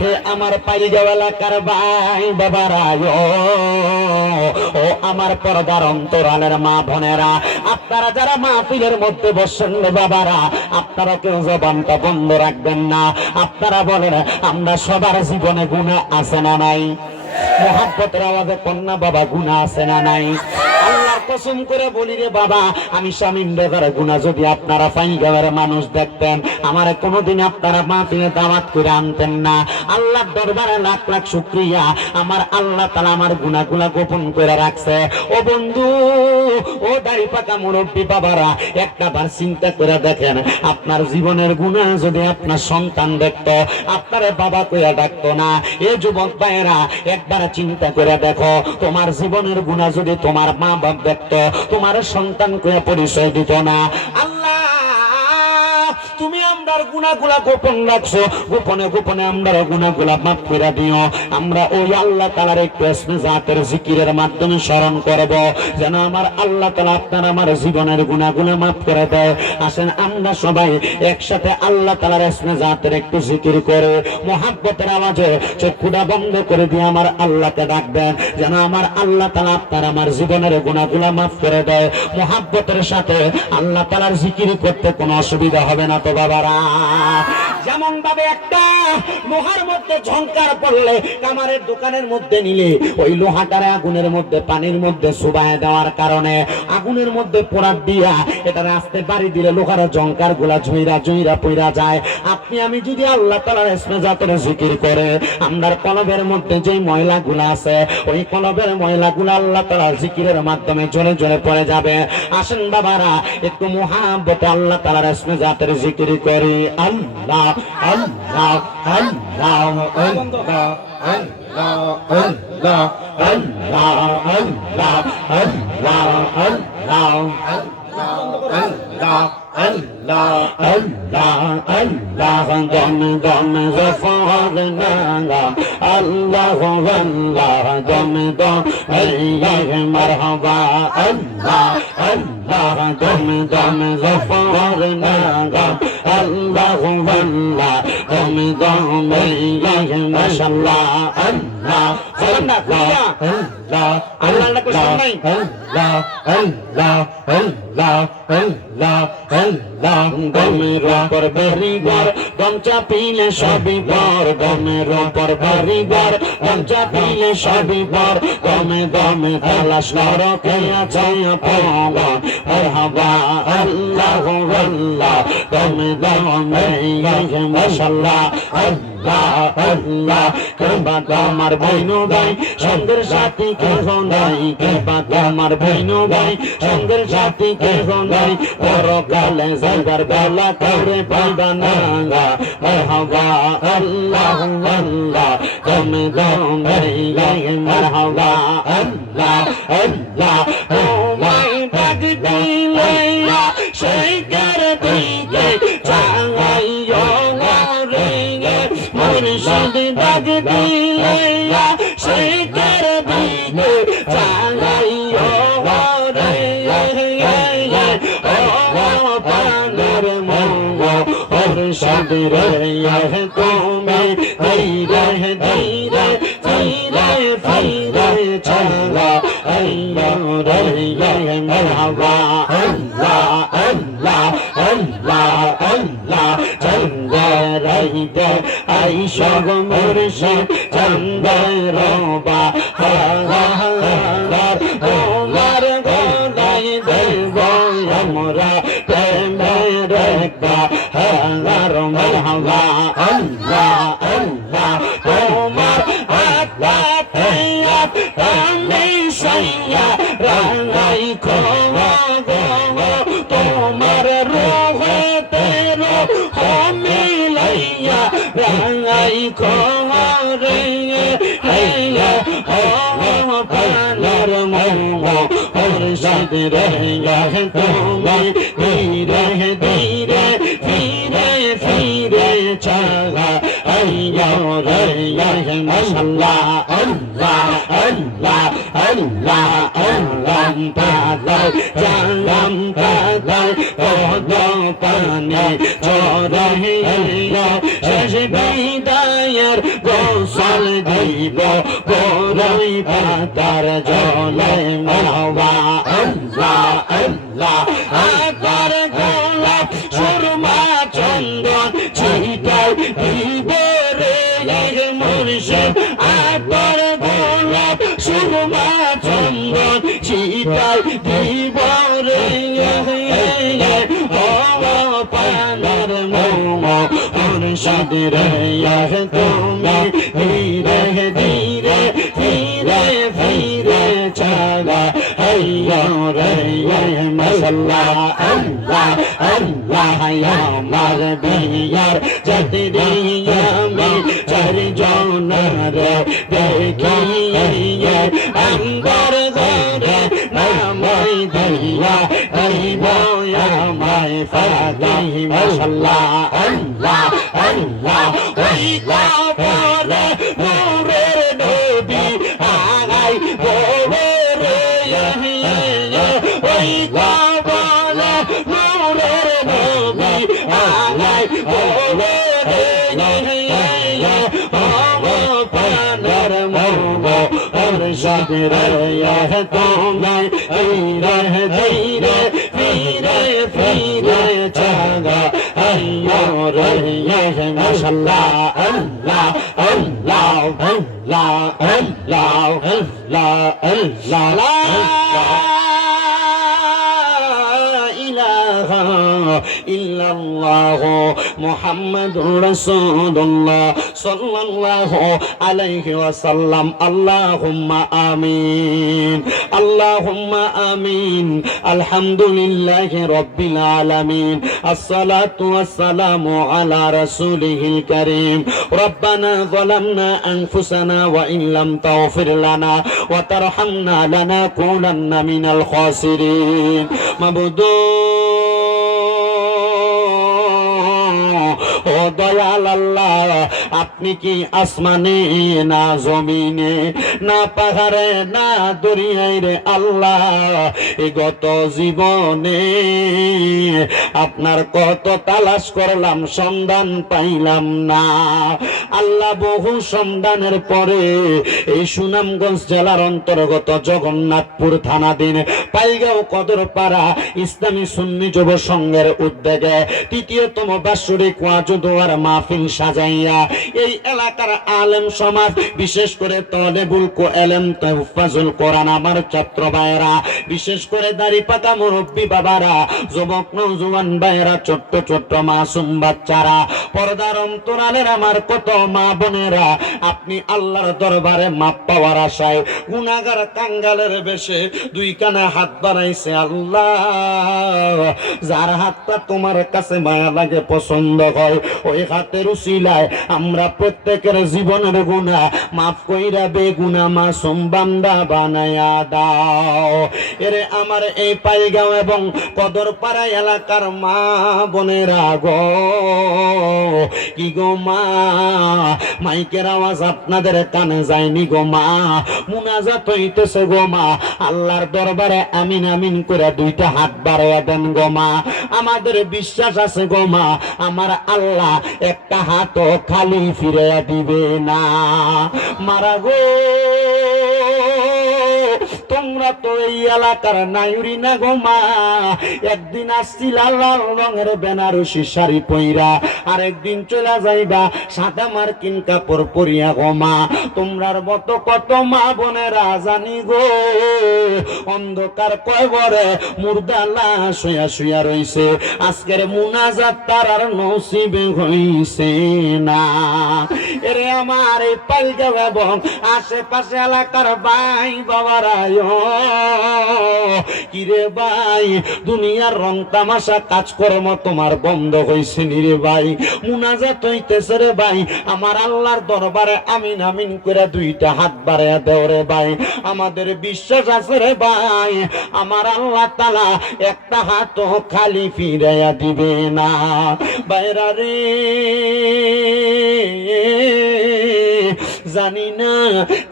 হে আমার পাইগাঁও এলাকার ভাই বাবারা, ও আমার পর্দার অন্তরালের মা বোনেরা, আপনারা যারা মাহফিলের মধ্যে বসেন বাবারা, আপনারা কেউ জবানটা বন্ধ রাখবেন না। আপনারা বলেন, আমরা সবার জীবনে গুনাহ আছে না নাই? মোহাব্বতের আওয়াজে কন্যা বাবা, গুনাহ আছে না নাই? আল্লাহর কসম করে বলি রে বাবা, আমি শামীম বেদার গুনাহ যদি আপনারা পাইগাঁওয়ের মানুষ দেখতেন, আমার কোনোদিন আপনারা মাহফিলে দাওয়াত করে আনতেন না। আল্লাহর দরবারে লাখ লাখ শুকরিয়া, আমার আল্লাহ তাআলা আমার গুনাহগুলা গোপন করে রাখছে। ও বন্ধু, ও দাড়ি পাকা মুরব্বী বাবারা, একটা বার চিন্তা করে দেখেন, আপনার জীবনের গুনাহ যদি আপনার সন্তান দেখতো, আপনারে বাবা কইয়া ডাকতো না। এ যুবক ভাইয়েরা, একবার চিন্তা করে দেখো, তোমার জীবনের গুনাহ যদি তোমার মা বাপ দেখতো, তোমার সন্তান কইয়া পরিচয় দিত না। আল্লাহ, তুমি আমরার গুনাহগুলা গোপন রাখছো, গোপনে গোপনে আমরার গুনাহগুলা মাফ করে দিও। আমরা ওই আল্লাহ তাআলার একটু ইসমে জাতের জিকিরের মাধ্যমে স্মরণ করব, যেন আমার আল্লাহ তাআলা আপনার আমার জীবনের গুনাহগুলা মাফ করে দেয়। আসেন আমরা সবাই একসাথে আল্লাহ তাআলার ইসমে জাতের একটু জিকির করে মুহাব্বতের আওয়াজে চক্ষুটা বন্ধ করে দিয়ে আমার আল্লাহকে ডাকবেন, যেন আমার আল্লাহ তাআলা আপনার আমার জীবনের গুনাহগুলা মাফ করে দেয়। মুহাব্বতের সাথে আল্লাহ তাআলার জিকির করতে কোনো অসুবিধা হবে না তো বাবারা। যেমন ভাবে একটা লোহার মধ্যে ঝংকার পড়লে কামারের দোকানের মধ্যে নিলে ওই লোহাটারে আগুনের মধ্যে পানির মধ্যে চুবায় দেওয়ার কারণে আগুনের মধ্যে পোড়াত দিয়া এটা রাস্তে বাড়ি দিলে লোহার ঝংকার গুলা ঝুইরা ঝুইরা পইরা যায়। আপনি আমি যদি আল্লাহ তাআলার ইসমে জাতের জিকির করে আমরার কলবের মধ্যে যে ময়লাগুলা আছে, ওই কলবের ময়লাগুলা আল্লাহ তাআলার জিকিরের মাধ্যমে জোরে জোরে পড়ে যাবে। আসেন বাবারা, একটু মুহাব্বতে আল্লাহ তাআলার ইসমে জাতের জিকির করি। আল্লাহ আল্লাহ আল্লাহ আল্লাহ আল্লাহ আল্লাহ আল্লাহ আল্লাহ আল্লাহ আল্লাহ আল্লাহ আল্লাহ আল্লাহ আল্লাহ দম দম জফর নাগা আল্লাহ আল্লাহ দম দম মারহাবা আল্লাহ আল্লাহ দম দম জফর নাগা আল্লাহ আল্লাহ দম দম মাশাআল্লাহ আল্লাহ আল্লাহ আল্লাহ আল্লাহ কো শুনাই আল্লাহ আল্লাহ আল্লাহ আল্লাহ আল্লাহ গমের উপর বাড়িঘর গম চাপিলে সবই বর, গমের উপর বাড়িঘর গম চাপিলে সবই বর, গমে গমে তালাশ নরকে আছে পবন মারহাবা আল্লাহ আল্লাহ গমে গমে মাশাআল্লাহ আল্লাহ আল্লাহ। কিংবা তোমার বইনু ভাই সঙ্গের সাথী কেহ নাই, কিংবা তোমার বইনু ভাই সঙ্গের সাথী কেহ নাই, পরকালে যাইবার বেলা কাউরে পাইবা না। মারহাবা আল্লাহ আল্লাহ গমে গমে মারহাবা আল্লাহ আল্লাহ। ও মাই বাগি দিলাইয়া সেই কার দিকে চাইও রে, মুর্শিদ বাগি দিলাইয়া সেই কার দিকে চাইও রে। ও পানের মঙ্গ মুর্শিদ রে, তুমি ধীরে ধীরে ফিরে ফিরে চলা রে মারহাবা আল্লাহ আল্লাহ আল্লাহ আল্লাহ। চন্দ্র রইতে আই সব মুর্শিদ চন্দ্র রবা তোমার গলাই দেব আমরা প্রেমের হার মারহাবা আল্লাহ আল্লাহ। তোমার আত্মা আমি সাইয়া রাঙাই খোয়া গো, তোমার রোহতে আমি লাইয়া রাঙাই খোয়া রে। পানার মঙ্গ মুর্শিদ রে, তুমি ধীরে ধীরে ফিরে ফিরে চলা রে মাশাআল্লাহ আল্লাহ আল্লাহ আল্লাহ আল্লাহ। পালাই জালাম পালাই ওদো পানি চড়াইয়া শেষ বিদায় মায়ের গোসল দিব বড়ই পাতার জলে মাওয়া আল্লাহ আল্লাহ আকার গোলাপ সুরমা চন্দন ছিটাই দিব রে মুর্শিদ আকার গোলাপ সুরমা চন্দন ছিটাই দিব রে পানার মোমো মুর্শিদ রে তুমি ধীরে ধীরে ধীরে ধীরে চালা হাইয়া রে মাশাআল্লাহ আল্লাহ আল্লাহ আমার বিয়ার যাত্রী আমি চারজনের দেখিয়ে আঙ্গর ঘরে নামাই দিয়া দিব আমায় ফাদাই মাশাআল্লাহ আল্লাহ আল্লাহ ওই কাপড়ে নূরের নবী আগাই বরে ওই কাপড়ে নূরের নবী আগাই বরে পানার মোমো মুর্শিদ রে তুমি ধীরে ধীরে ধীরে ধীরে চালা হাইয়া রে মাশাআল্লাহ আল্লাহ আল্লাহ আল্লাহ আল্লাহ আল্লাহ আল্লাহ ইল্লাল্লাহ মুহাম্মাদুর রাসূলুল্লাহ সাল্লাল্লাহু আলাইহি ওয়াসাল্লাম আল্লাহুম্মা আমিন আল্লাহুম্মা আমিন আলহামদুলিল্লাহি রাব্বিল আলামিন আসসালাতু ওয়াসসালামু আলা রাসূলিহিল কারীম রব্বানা যালামনা আনফুসানা ওয়া ইন লাম তাগফির লানা ওয়া তারহামনা লানাকুনান্না মিনাল খাসিরিন মাবুদু ও দয়াল আল্লাহ আপনি কি আসমানে না জমিনে না পাহাড়ে না দরিয়ায় রে আল্লাহ এই গত জীবনে আপনার কত তালাশ করলাম সন্ধান পাইলাম না আল্লাহ বহু সন্ধানের পরে এই সুনামগঞ্জ জেলার অন্তর্গত জগন্নাথপুর থানাধীন পাইগাঁও কদরপাড়া ইসলামী সুন্নি যুব সংঘের উদ্যোগে তৃতীয়তম বাৎসরিক ওয়াজ দোয়ার মাহফিল সাজাইয়া এই এলাকার আলেম সমাজ বিশেষ করে তলেবুল এলেম তাহফাজুল কোরআন আমার ছাত্র ভাইয়েরা বিশেষ করে দাড়ি পাকা মুরব্বী বাবারা যুবক নওজোয়ান ভাইয়েরা ছোট্ট ছোট্ট মাসুম বাচ্চারা পর্দার অন্তরালের আমার কত মা বোনেরা আপনি আল্লাহর দরবারে মাপ পাওয়ার আশায় গুনাহগার কাঙ্গালের বেশে দুই কানে হাত বাড়াইছে আল্লাহ যার হাতটা তোমার কাছে মায়া লাগে পছন্দ হয় ওই হাতের উসিলায় আমরা প্রত্যেকের জীবনের গুনাহ মাফ কইরা বেগুনাহ মাসুম বান্দা বানায়া দাও এরে আমার এই পাইগাঁও এবং কদরপাড়া এলাকার মা বোনেরা গো কি গো মা মাইকের আওয়াজ আপনাদের কানে যায়নি গো মা মুনাজাত হইতেছে গো মা আল্লাহর দরবারে আমিন আমিন করে দুইটা হাত বাড়াইয়া দেন গো মা আমাদের বিশ্বাস আছে গো মা আমার আল্লাহ একটা হাতও খালি ফিরে দিবে না মারা গো তোমরা তো এই এলাকার নাইরি না গো মা একদিন আসছিল লাল রঙের বেনারসি শাড়ি পইরা আর একদিন চলে যাইবা সাদা মার্কিন কাপড় পরিয়া গো মা তোমরার মতো কত মা বোনেরা জানি গো অন্ধকার কয়বরে মুর্দা লাশ হইয়া শুইয়া রইছে আজকের মুনাজাত তার আর নসিবে হইছে না এরে আমার এই পাইগাঁও এবং আশেপাশে এলাকার ভাই বাবারা কিরে ভাই দুনিয়ার রং তামাশা কাজকর্ম তোমার বন্ধ হইছে নি রে ভাই মুনাজাত হইতেছে রে ভাই আমার আল্লাহর দরবারে আমিন আমিন করে দুইটা হাত বাড়াইয়া দেও রে ভাই আমাদের বিশ্বাস আছে রে ভাই আমার আল্লাহ তাআলা একটা হাতও খালি ফিরাইয়া দিবে না বাইরা রে জানি না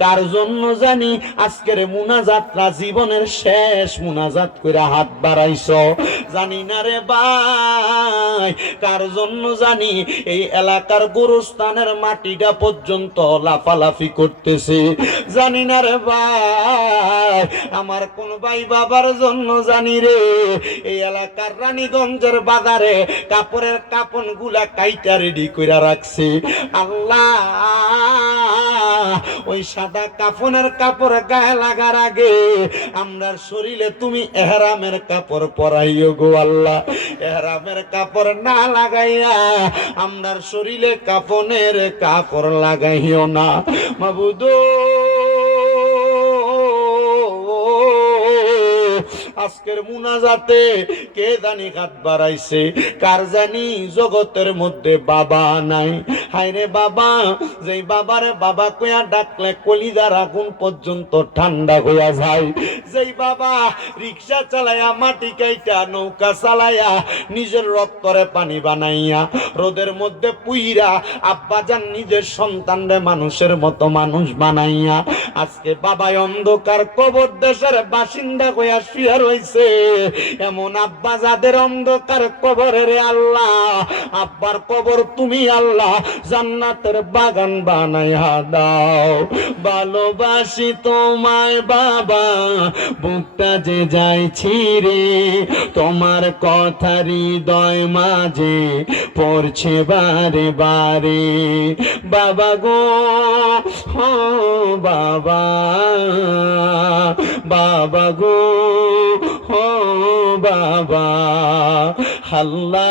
কার জন্য জানি আজকের মুনাজাতটা জীবনের শেষ মুনাজাত কইরা হাত বাড়াইছো, জানি না রে ভাই কার জন্য জানি এই এলাকার গোরস্থানের মাটিটা পর্যন্ত লাফালাফি করতেছে, জানি না রে ভাই আমার কোন ভাই বাবার জন্য জানি রে এই এলাকার রানীগঞ্জের বাজারে কাপড়ের কাপন গুলা কাইটা রেডি কইরা রাখছে। আল্লাহ ওই সাদা কাফনের কাপড় গায়ে লাগার আগে আমরার শরীরে তুমি এহরামের কাপড় পরাইও গো আল্লাহ, এহরামের কাপড় না লাগাইয়া আমরার শরীরে কাফনের কাপড় লাগাইও না মাবুদ। আজকের মুনাজাতে কে জানি হাত বাড়াইছে, কার জানি জগতের মধ্যে বাবা নাই। হায়রে বাবা, যেই বাবারে বাবা কইয়া ডাকলে কলিজার আগুন পর্যন্ত ঠান্ডা হইয়া যায়, যেই বাবা রিক্সা চালাইয়া মাটি কাইটা নৌকা চালাইয়া নিজের রক্তরে পানি বানাইয়া রোদের মধ্যে পুইরা আব্বাজান নিজের সন্তানরে মানুষের মতো মানুষ বানাইয়া আজকে বাবাই অন্ধকার কবর দেশের বাসিন্দা হইয়া শুয়ে রইছে, এমন আব্বা যাদের অন্ধকার কবরের আল্লাহ আব্বার কবর তুমি আল্লাহ জান্নাতের বাগান বানাইয়া দাও। ভালোবাসি তোমায় বাবা, বুকটা যে যাইছি রে, তোমার কথা হৃদয় মাঝে পড়ছে বারে বারে। বাবা গো হো বাবা, বাবা গো হো বাবা আল্লাহ।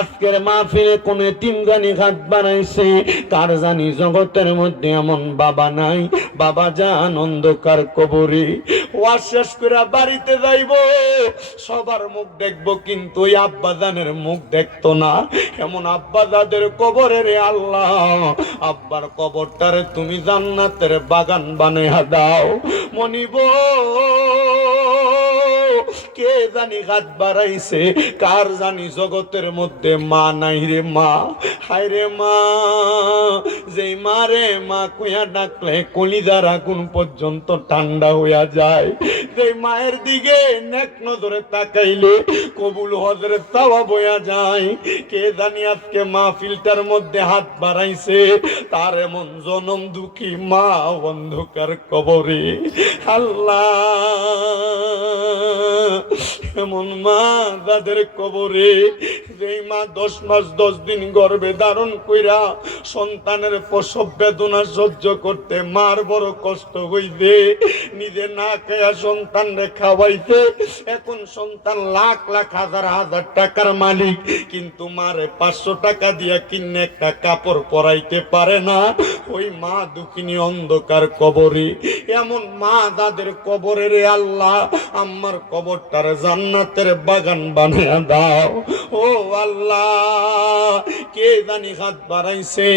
আজকের মাহফিলে কোন এতিম জানি হাত বানাইছে, কার জানি জগতের মধ্যে এমন বাবা নাই, বাবা জান অন্ধকার কবরে। ওয়াজ শেষ করে বাড়িতে যাইব, সবার মুখ দেখবো কিন্তু ওই আব্বা জানের মুখ দেখতো না, এমন আব্বা যাদের কবরে রে আল্লাহ আব্বার কবরটারে তুমি জান্নাতের বাগান বানাইয়া দাও। মনিব কে জানি হাত বাড়াইছে, কার জানি জগতের মধ্যে মা নাই রে মা। হায় রে মা, যেই মা রে মা কুয়া ডাকলে কলিজার আগুন পর্যন্ত ঠান্ডা হইয়া যায়, যেই মায়ের দিকে নেক নজরে তাকাইলে কবুল হজরে তাওয়া বইয়া যায়। কে জানি আজকে মাহফিলটার মধ্যে হাত বাড়াইছে, তার এমন জনম দুঃখী মা অন্ধকার কবরে। আল্লাহ এমন মা যাদের কবরে, যেই মা 10 মাস 10 দিন গর্ভে ধারণ কইরা সন্তানের প্রসব বেদনা সহ্য করতে মার বড় কষ্ট হইবে, নিজে না খায়া সন্তানরে খাওয়াইতে, এখন সন্তান লাখ লাখ হাজার হাজার টাকার মালিক, কিন্তু মারে 500 টাকা দিয়া কিনে একটা কাপড় পরাইতে পারে না। ওই মা দুঃখিনী অন্ধকার কবরে। এমন মা যাদের কবরে রে আল্লাহ আমার কবরটার জান্নাতের বাগান বানিয়ে দাও। ও আল্লাহ, কে জানি হাত বাড়াইছে,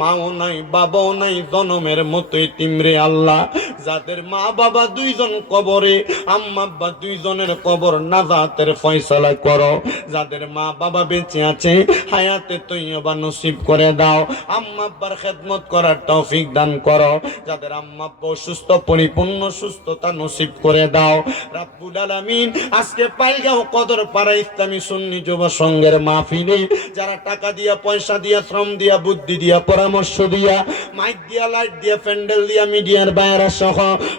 মাও নাই বাবাও নাই, জনমের মতো এতিম রে আল্লাহ। যাদের মা বাবা 2 জন কবরে, আম্মা আব্বা 2 জনের কবর নাজাতের ফয়সালা করো। যাদের মা বাবা বেঁচে আছে হায়াতে তৈয়বা নসিব করে দাও, আম্মা আব্বার খেদমত করার তৌফিক দান করো। যাদের আম্মা আব্বা অসুস্থ পরিপূর্ণ সুস্থতা নসিব করে দাও রাব্বুল আলামিন। আজকে পাইগাঁও কদর পাড়া ইসলামী সুন্নি যুব সংঘের মাহফিলে যারা টাকা দিয়া, পয়সা দিয়া, শ্রম দিয়া, বুদ্ধি দিয়া, পরামর্শ দিয়া, মাইক দিয়া, লাইট দিয়া, প্যান্ডেল দিয়া, মিডিয়ার বাইরা সহ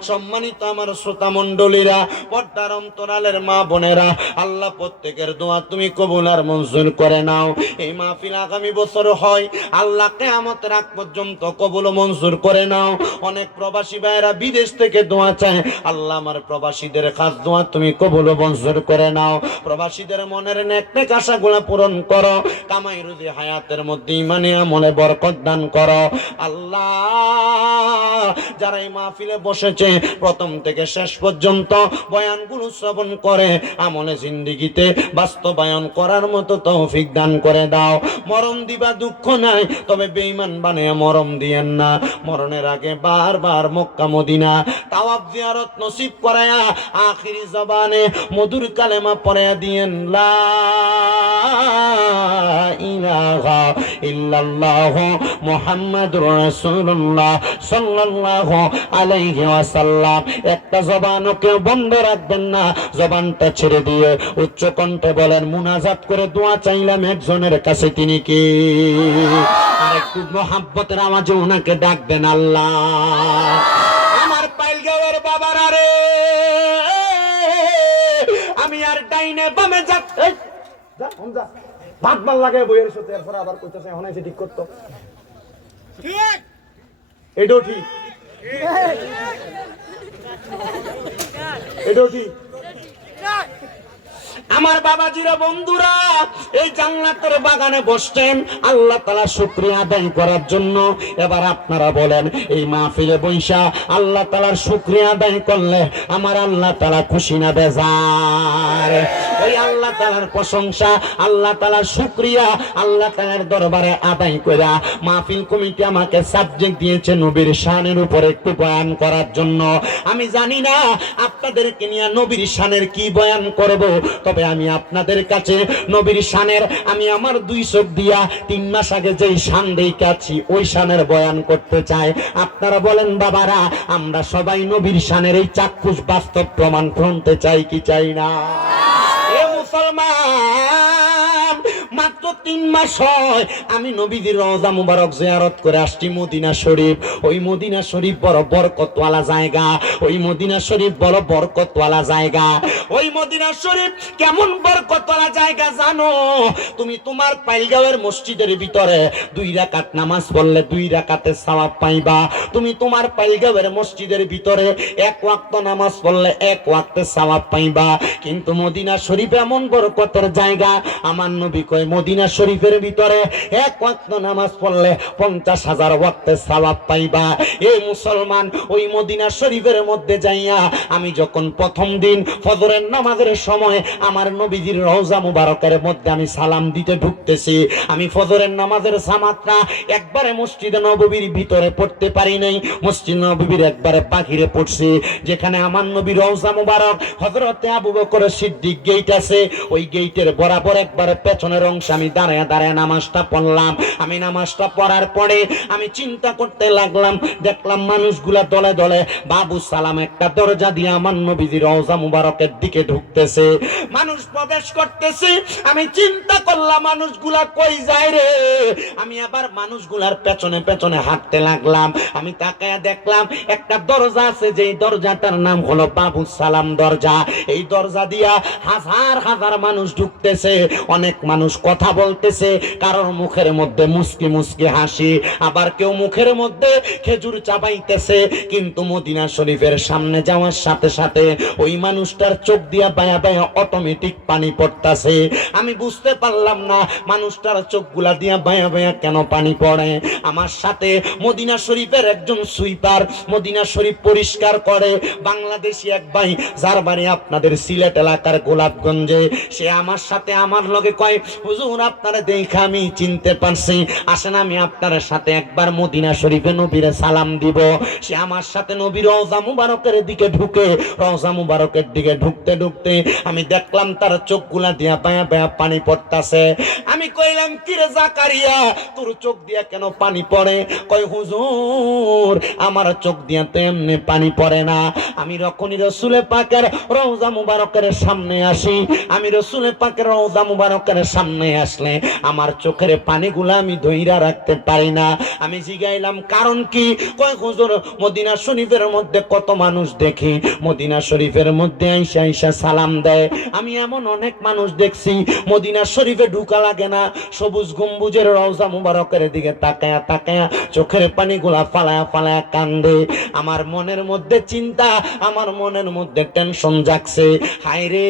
সম্মানিত আমার শ্রোতা মণ্ডলীরা, পর্দার অন্তরালের মা বোনেরা, আল্লাহ প্রত্যেকের দোয়া তুমি কবুল আর মঞ্জুর করে নাও। এই মাহফিল আগামী বছর হয়, আল্লাহ কিয়ামতের আগ পর্যন্ত কবুল মঞ্জুর করে নাও। অনেক প্রবাসী ভাইরা বিদেশ থেকে দোয়া চায়, আল্লাহ আমার প্রবাসীদের খাস দোয়া তুমি কবুল মঞ্জুর করে নাও। প্রবাসীদের মনের নেক নেক আশাগুলো পূরণ করো, কামাই রুজি হায়াতের মধ্যে ইমানে আমলে বরকত দান করো। আল্লাহ যারা এই মাহফিলে বসেছে প্রথম থেকে শেষ পর্যন্ত বয়ানগুলো শ্রবণ করে আমলে জিন্দেগিতে বাস্তবায়ন করার মতো তৌফিক দান করে দাও। মরণ দিবা দুঃখ নাই, তবে বেঈমান বানিয়ে মরণ দিয়েন না। মরণের আগে বারবার মক্কা মদিনা তাওয়াফ জিয়ারত নসিব করায়া আখিরি জবানে মধুর কালেমা পড়ায়া দিয়েন লা ইলাহা ইল্লাল্লাহ মুহাম্মাদুর রাসূলুল্লাহ সাল্লাল্লাহু আলাইহি ওয়াসাল্লাম। একটা জবানও কেউ বন্ধ রাখবেন না, জবানটা ছেড়ে দিয়ে উচ্চ কণ্ঠে বলেন, মুনাজাত করে দোয়া চাইলাম একজনের কাছে, তিনি কে? আর একটু মোহাব্বতের আওয়াজে ওনাকে ডাকবেন আল্লাহ। আমার পাইলগাঁওয়ের বাবারা রে, আমি আর ডাইনে বামে ভাত মাল লাগে বইয়ের সাথে, এরপর আবার কইতেছে এখন এসে ঠিক করতো, ঠিক এটাও ঠিক, এটাও ঠিক। আমার বাবাজিরা বন্ধুরা, এই জান্নাতের বাগানে বসছেন আল্লাহ তাআলা শুকরিয়া আদায় করার জন্য। এবার আপনারা বলেন, এই মাহফিলে বৈশা আল্লাহ তাআলার শুকরিয়া আদায় করলে আমার আল্লাহ তাআলা খুশি না বেজার? ওই আল্লাহ তাআলার প্রশংসা, আল্লাহ তাআলার শুকরিয়া আল্লাহ তাআলার দরবারে আদায় করা মাহফিল কমিটি আমাকে সাবজেক্ট দিয়েছে নবীর শানের উপরে একটু বয়ান করার জন্য। আমি জানি না আপনাদেরকে নিয়ে নবীর শানের কি বয়ান করব, তবে আমি আপনাদের কাছে নবীর শানের, আমি আমার 2 চোখ দিয়া 3 মাস আগে যেই শান দেখাচ্ছি ওই শানের বয়ান করতে চাই। আপনারা বলেন বাবারা, আমরা সবাই নবীর শানের এই চাক্ষুষ বাস্তব প্রমাণ শুনতে চাই কি চাই না? এ মুসলমান, মাত্র 3 মাস হয় আমি নবীজির রওজা মুবারক জিয়ারত করে আসছি মদিনা শরীফ। ওই মদিনা শরীফ বড় বরকতওয়ালা জায়গা, ওই মদিনা শরীফ বড় বরকতওয়ালা জায়গা। ওই মদিনা শরীফ কেমন বরকতওয়ালা জায়গা জানো? তুমি তোমার পাইলগাঁওয়ের মসজিদের ভিতরে 2 রাকাত নামাজ পড়লে 2 রাকাতের সওয়াব পাইবা। তুমি তোমার পাইলগাঁওয়ের মসজিদের ভিতরে 1 ওয়াক্ত নামাজ পড়লে 1 ওয়াক্তের সওয়াব পাইবা। কিন্তু মদিনা শরীফ এমন বরকতের জায়গা, আমার নবী কয় মদিনা শরীফের ভিতরে 1 ওয়াক্ত নামাজ পড়লে 50,000 ওয়াক্তের সওয়াব পাইবা। এই মুসলমান, ওই মদিনা শরীফের মধ্যে যাইয়া আমি যখন প্রথম দিন ফজরের নামাজের সময় আমার নবীজির রওজা মুবারকের মধ্যে আমি সালাম দিতে ঢুকতেছি, আমি ফজরের নামাজের জামাতটা একবারে মসজিদে নববীর ভিতরে পড়তে পারি নাই, মসজিদ নববীর একবারে বাহিরে পড়ছি, যেখানে আমার নবীর রওজা মুবারক হযরতে আবু বকর সিদ্দিক গেট আছে, ওই গেটের বরাবর একবারে পেছনের অংশে আমি দাঁড়ায় দাঁড়ায় নামাজটা পড়লাম। আমি নামাজটা পড়ার পরে আমি চিন্তা করতে লাগলাম, দেখলাম মানুষগুলা দলে দলে বাবু সালাম একটা দরজা দিয়ে আমার নবীজির রওজা মুবারকের দিকে ঢুকতেছে, মানুষ প্রবেশ করতেছে। আমি চিন্তা করলাম মানুষগুলা কই যায় রে? আমি আবার মানুষগুলার পেছনে পেছনে হাঁটতে লাগলাম। আমি তাকায়া দেখলাম একটা দরজা আছে, যেই দরজাটার নাম হলো বাবু সালাম দরজা। এই দরজা দিয়া হাজার হাজার মানুষ ঢুকতেছে, অনেক মানুষ কথা বলতেছে, কারোর মুখের মধ্যে মুস্কি মুস্কি হাসি, আবার কেউ মুখের মধ্যে খেজুর চাবাইতেছে। কিন্তু মদিনা শরীফের সামনে যাওয়ার সাথে সাথে ওই মানুষটার চোখ দিয়া বায়া বায়া অটোমেটিক পানি পড়তাছে। আমি বুঝতে পারলাম না মানুষটার চোখগুলা দিয়া বায়া বায়া কেন পানি পড়ে। আমার সাথে মদিনা শরীফের একজন সুইপার, মদিনা শরীফ পরিষ্কার করে বাংলাদেশি এক ভাই, যার বাড়ি আপনাদের সিলেট এলাকার গোলাপগঞ্জে, সে আমার সাথে আমার লগে কয়, হুজুর আপনারা দেখে আমি চিনতে পারছি, আসেন আমি আপনার সাথে একবার মদিনা শরীফে নবীরে সালাম দিব। সে আমার সাথে নবীর রওজা মুবারকের দিকে ঢুকে, রওজা মুবারকের দিকে ঢুকতে ঢুকতে আমি দেখলাম তার চোখগুলা দিয়া বায়া বায়া পানি পড়তাছে। আমি কইলাম, কি রে জাকারিয়া, তোর চোখ দিয়া কেন পানি পড়ে? কয় হুজুর আমার চোখ দিয়া তো এমনি পানি পড়ে না, আমি যখনই রসুলে পাকের রওজা মুবারকের সামনে আসি, আমি রসুলে পাকের রওজা মুবারকের সামনে আসলে আমার চোখের পানিগুলা আমি ধইরা রাখতে পারি না। আমি জিগাইলাম কারণ কি? কয় হুজুর মদিনা শরীফের মধ্যে কত মানুষ দেখি, মদিনা শরীফের মধ্যে আইসা আইসা সালাম দেয়। আমি এমন অনেক মানুষ দেখছি মদিনা শরীফে ঢুকা লাগে না, সবুজ গম্বুজের রওজা মুবারকের দিকে তাকায়া তাকায়া চোখের পানিগুলা ফালায়া ফালায়া কান্দে। আমার মনের মধ্যে চিন্তা, আমার মনের মধ্যে টেনশন জাগছে, হায় রে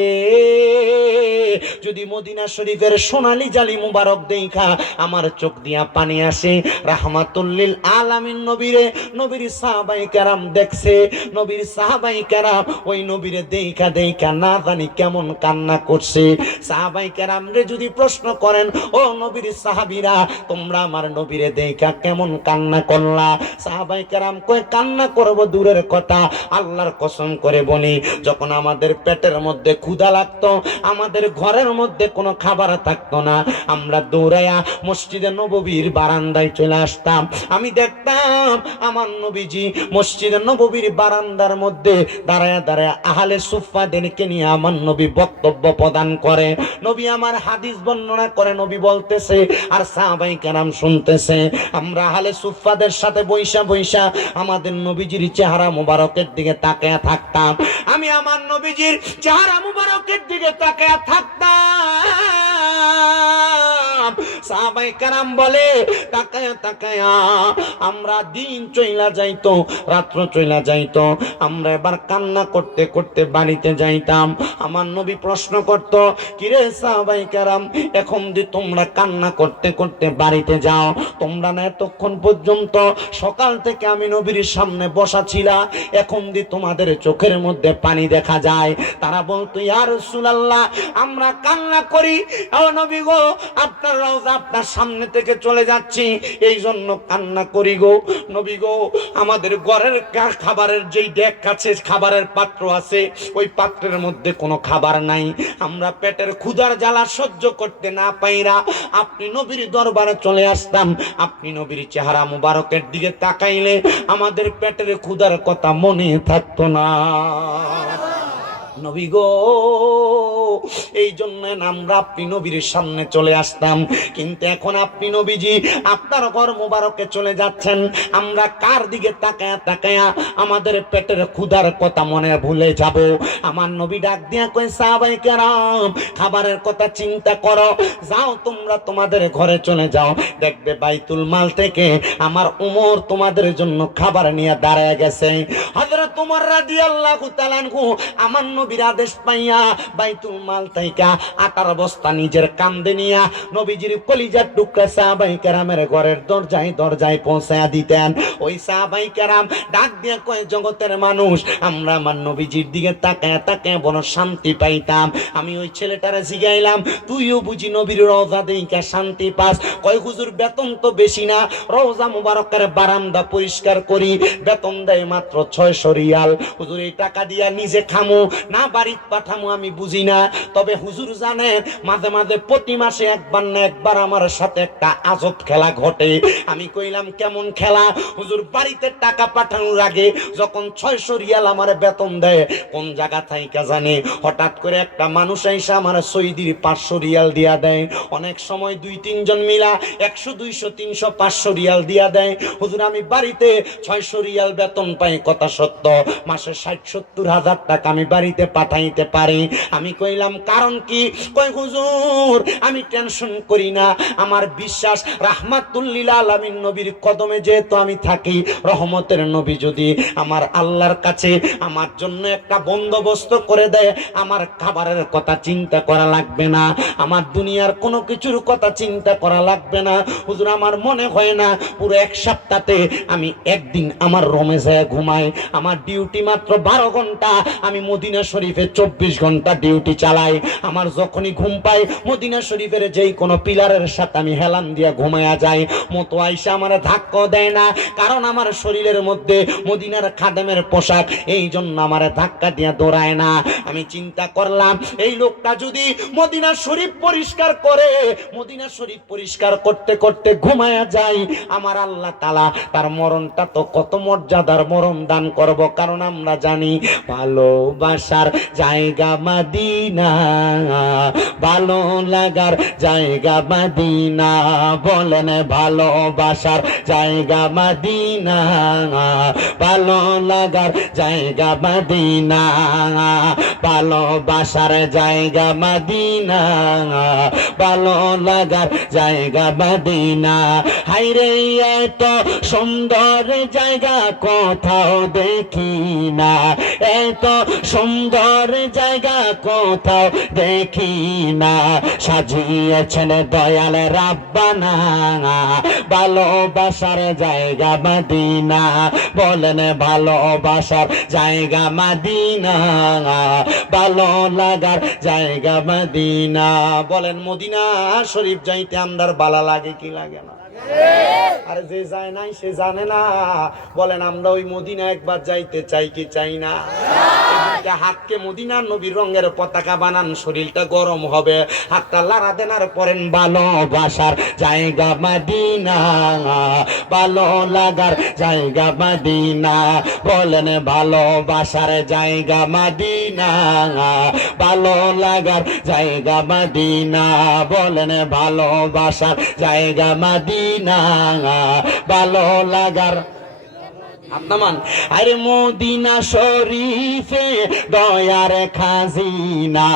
যদি মদিনা শরীফের সোনালী জালি দাড়ি মুবারক দেখা আমার চোখ দিয়া পানি আসে। রাহমাতুল লিল আলামিন নবীরে, নবীর সাহাবায়ে কেরাম দেখছে, নবীর সাহাবায়ে কেরাম ওই নবীরে দেখা দেখা না জানি কেমন কান্না করছে। সাহাবায়ে কেরাম রে যদি প্রশ্ন করেন, ও নবীর সাহাবীরা তোমরা আমার নবীরে দেখা কেমন কান্না করলা? সাহাবায়ে কেরাম কয়, কান্না করব দূরের কথা, আল্লাহর কসম করে বলি, যখন আমাদের পেটের মধ্যে ক্ষুধা লাগতো, আমাদের ঘরের মধ্যে কোনো খাবার থাকতো না, আমরা দৌড়াইয়া মসজিদে নববীর বারান্দায় চলে আসতাম। আমি দেখতাম আমার নবীজি মসজিদে নববীর বারান্দার মধ্যে দাঁড়ায়া দাঁড়ায়া আহলে সুফফাদেরকে নিয়ে আমার নবী বক্তব্য প্রদান করে। নবী আমার হাদিস বর্ণনা করে, নবী বলতেছে আর সাহাবায়ে কেরাম শুনতেছে। আমরা আহলে সুফফাদের সাথে বৈশা বৈশা আমাদের নবীজির চেহারা মুবারকের দিকে তাকায়া থাকতাম। আমি আমার নবীজির চেহারা মুবারকের দিকে তাকায়া থাকতাম। সাহাবায়ে কেরাম বলে, তাকায়া তাকায়া আমরা দিন চইলা যাইতো, রাত্র চইলা যাইতো, আমরা এবার কান্না করতে করতে বাড়িতে যাইতাম। আমার নবী প্রশ্ন করত, কিরে সাহাবায়ে কেরাম, এখন যে তোমরা কান্না করতে করতে বাড়িতে যাও, তোমরা না এতক্ষণ পর্যন্ত সকাল থেকে আমি নবীর সামনে বসা ছিলা, এখন যে তোমাদের চোখের মধ্যে পানি দেখা যায়? তারা বলতো, ইয়া রাসূলুল্লাহ, আমরা কান্না করি, ও নবী গো, আপনার রওজা আপনার সামনে থেকে চলে যাচ্ছি, এই জন্য কান্না করি গো। নবী গো, আমাদের ঘরের খাবারের যেই ডেক আছে, খাবারের পাত্র আছে, ওই পাত্রের মধ্যে কোনো খাবার নাই, আমরা পেটের ক্ষুধার জ্বালা সহ্য করতে না পাইরা আপনি নবীর দরবারে চলে আসতাম। আপনি নবীর চেহারা মুবারকের দিকে তাকাইলে আমাদের পেটের ক্ষুধার কথা মনে থাকতো না। নবী গো, এই জন্য আমরা আপনি নবীর সামনে চলে আসতাম, কিন্তু এখন আপনি নবীজি আপনার ঘর মুবারকে চলে যাচ্ছেন, আমরা কার দিকে তাকায়া তাকায়া আমাদের পেটের ক্ষুধার কথা মনে ভুলে যাব? আমার নবী ডাক দিয়া কয়, সাহাবায়ে কেরাম, খাবারের কথা চিন্তা করো, যাও তোমরা তোমাদের ঘরে চলে যাও, দেখবে বাইতুল মাল থেকে আমার উমর তোমাদের জন্য খাবার নিয়ে দাঁড়ায় গেছে। হযরত উমর রাদিয়াল্লাহু তাআলা আনহু আমার নবীর আদেশ পাইয়া বাইতুল মাল থেকে আটার বস্তা নিজের কাঁধে নিয়া নবীজির কলিজার টুকরা সাহাবায়ে কেরামের ঘরের দরজায় দরজায় পৌঁছায়া দিতেন। ওই সাহাবায়ে কেরাম ডাক দিয়ে কয়, জগতের মানুষ, আমরা আমার নবীজির দিকে তাকায় তাকায় বড় শান্তি পাইতাম। আমি ওই ছেলেটারে জিগাইলাম, তুইও বুঝি নবীর রওজা দেইকা শান্তি পাস? কয়, হুজুর বেতন তো বেশি না, রওজা মুবারকের বারান্দা পরিষ্কার করি, বেতন দেয় মাত্র 600 রিয়াল। হুজুর এই টাকা দিয়া নিজে খামু না বাড়ি পাঠামু আমি বুঝি না, তবে হুজুর জানেন মাঝে মাঝে প্রতি মাসে একবার না একবার আমার সাথে একটা আজব খেলা ঘটে। আমি কইলাম, কেমন খেলা? হুজুর বাড়িতে টাকা পাঠানোর আগে যখন 600 রিয়াল আমার বেতন দেয়, কোন জায়গা থেকে জানে হঠাৎ করে একটা মানুষ আইসা আমার সৌদির 500 রিয়াল দিয়া দেয়। অনেক সময় 2-3 জন মিলা 100, 200, 300, 500 রিয়াল দিয়া দেয়। হুজুর আমি বাড়িতে 600 রিয়াল বেতন পাই, কথা সত্য, মাসে 60-70 হাজার টাকা আমি বাড়িতে পাঠাইতে পারি। আমি কইলাম, কারণ কি? কই, হুজুর আমি টেনশন করি না, আমার বিশ্বাস রাহমাতুল লিল আলামিন নবীর কদমে যেহেতু আমি থাকি, রহমতের নবী যদি আমার আল্লাহর কাছে আমার জন্য একটা বন্দোবস্ত করে দেয়, আমার খাবারের কথা চিন্তা করা লাগবে না, আমার দুনিয়ার কোনো কিছুর কথা চিন্তা করা লাগবে না। হুজুর আমার মনে হয় না পুরো এক সপ্তাহে আমি একদিন আমার রুমে যায় ঘুমাই, আমার ডিউটি মাত্র 12 ঘন্টা, আমি মদিনা শরীফে 24 ঘন্টা ডিউটি চালাই। আমার যখনই ঘুম পাই মদিনা শরীফের যেই কোনো পিলারের সাথে আমি হেলান দিয়া ঘুমায়া যাই, মতো আইসা আমার ধাক্কা দেয় না, কারণ আমার শরীরের মধ্যে মদিনার খাদেমের পোশাক, এই জন্য আমার ধাক্কা দিয়া দৌড়ায় না। আমি চিন্তা করলাম, এই লোকটা যদি মদিনা শরীফ পরিষ্কার করে, মদিনা শরীফ পরিষ্কার করতে করতে ঘুমায়া যায়, আমার আল্লাহ তাআলা তার মরণটা তো কত মর্যাদার মরণ দান করব, কারণ আমরা জানি ভালোবাসার জায়গা মদিনা, ভালো লাগার জায়গা মদিনা, বলেন ভালোবাসার জায়গা মদিনা, ভালো লাগার জায়গা মদিনা, ভালোবাসার জায়গা মদিনা, ভালো লাগার জায়গা মদিনা। হায়রে এত সুন্দর জায়গা কোথাও দেখি না, এত সুন্দর জায়গা কোথাও কোথাও দেখি না, সাজিয়েছেন দয়াল রাব্বানা ভালোবাসার জায়গা মদিনা। বলেন ভালোবাসার জায়গা মদিনা, ভালো লাগার জায়গা মদিনা। বলেন মদিনা শরীফ যাইতে আমরার ভালো লাগে কি লাগে না? আর যে যায় নাই সে জানে না। বলেন আমরা ওই মদিনা একবার যাইতে চাই কি চাই না? হাতকে মদিনার নবীর রঙের পতাকা বানান, শরীরটা গরম হবে। হাতটা লাড়া দেন আর পড়েন ভালোবাসার জায়গা মদিনা, ভালো লাগার জায়গা মদিনা। বলেন ভালোবাসার জায়গা মদিনা, ভালো লাগার জায়গা মদিনা। বলেন ভালোবাসার জায়গা মদিনা, ভালো লাগার আপনামান। আরে মদিনা শরীফে দয়ার খাজিনা,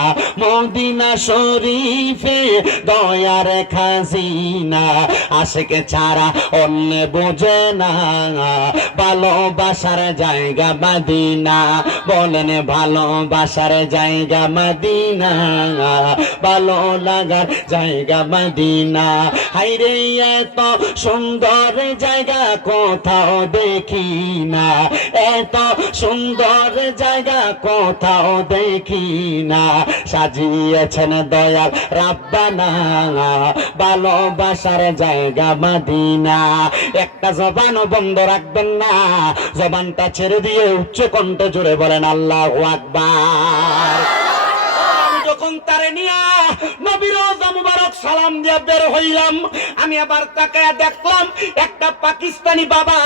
মদিনা শরীফে দয়ার খাজিনা। আশিকে ছাড়া অন্য বোঝে না, ভালোবাসার জায়গা মদিনা। বলেন ভালোবাসার জায়গা মদিনা, ভালো লাগার জায়গা মদিনা। হাইরে এত সুন্দর জায়গা কোথাও দেখি না, এত সুন্দর জায়গা কোথাও দেখি না। সাজিয়েছেন দয়াল রাব্বানা ভালোবাসার জায়গা মদিনা। একটা জবানও বন্ধ রাখবেন না, জবানটা ছেড়ে দিয়ে উচ্চ কণ্ঠে জোরে বলেন আল্লাহু আকবার। যখন তারে নিয়া নবীর রওজা মুবারক সালাম দিয়ে বের হইলাম, আমি আবার তাকায়া দেখলাম একটা পাকিস্তানি বাবা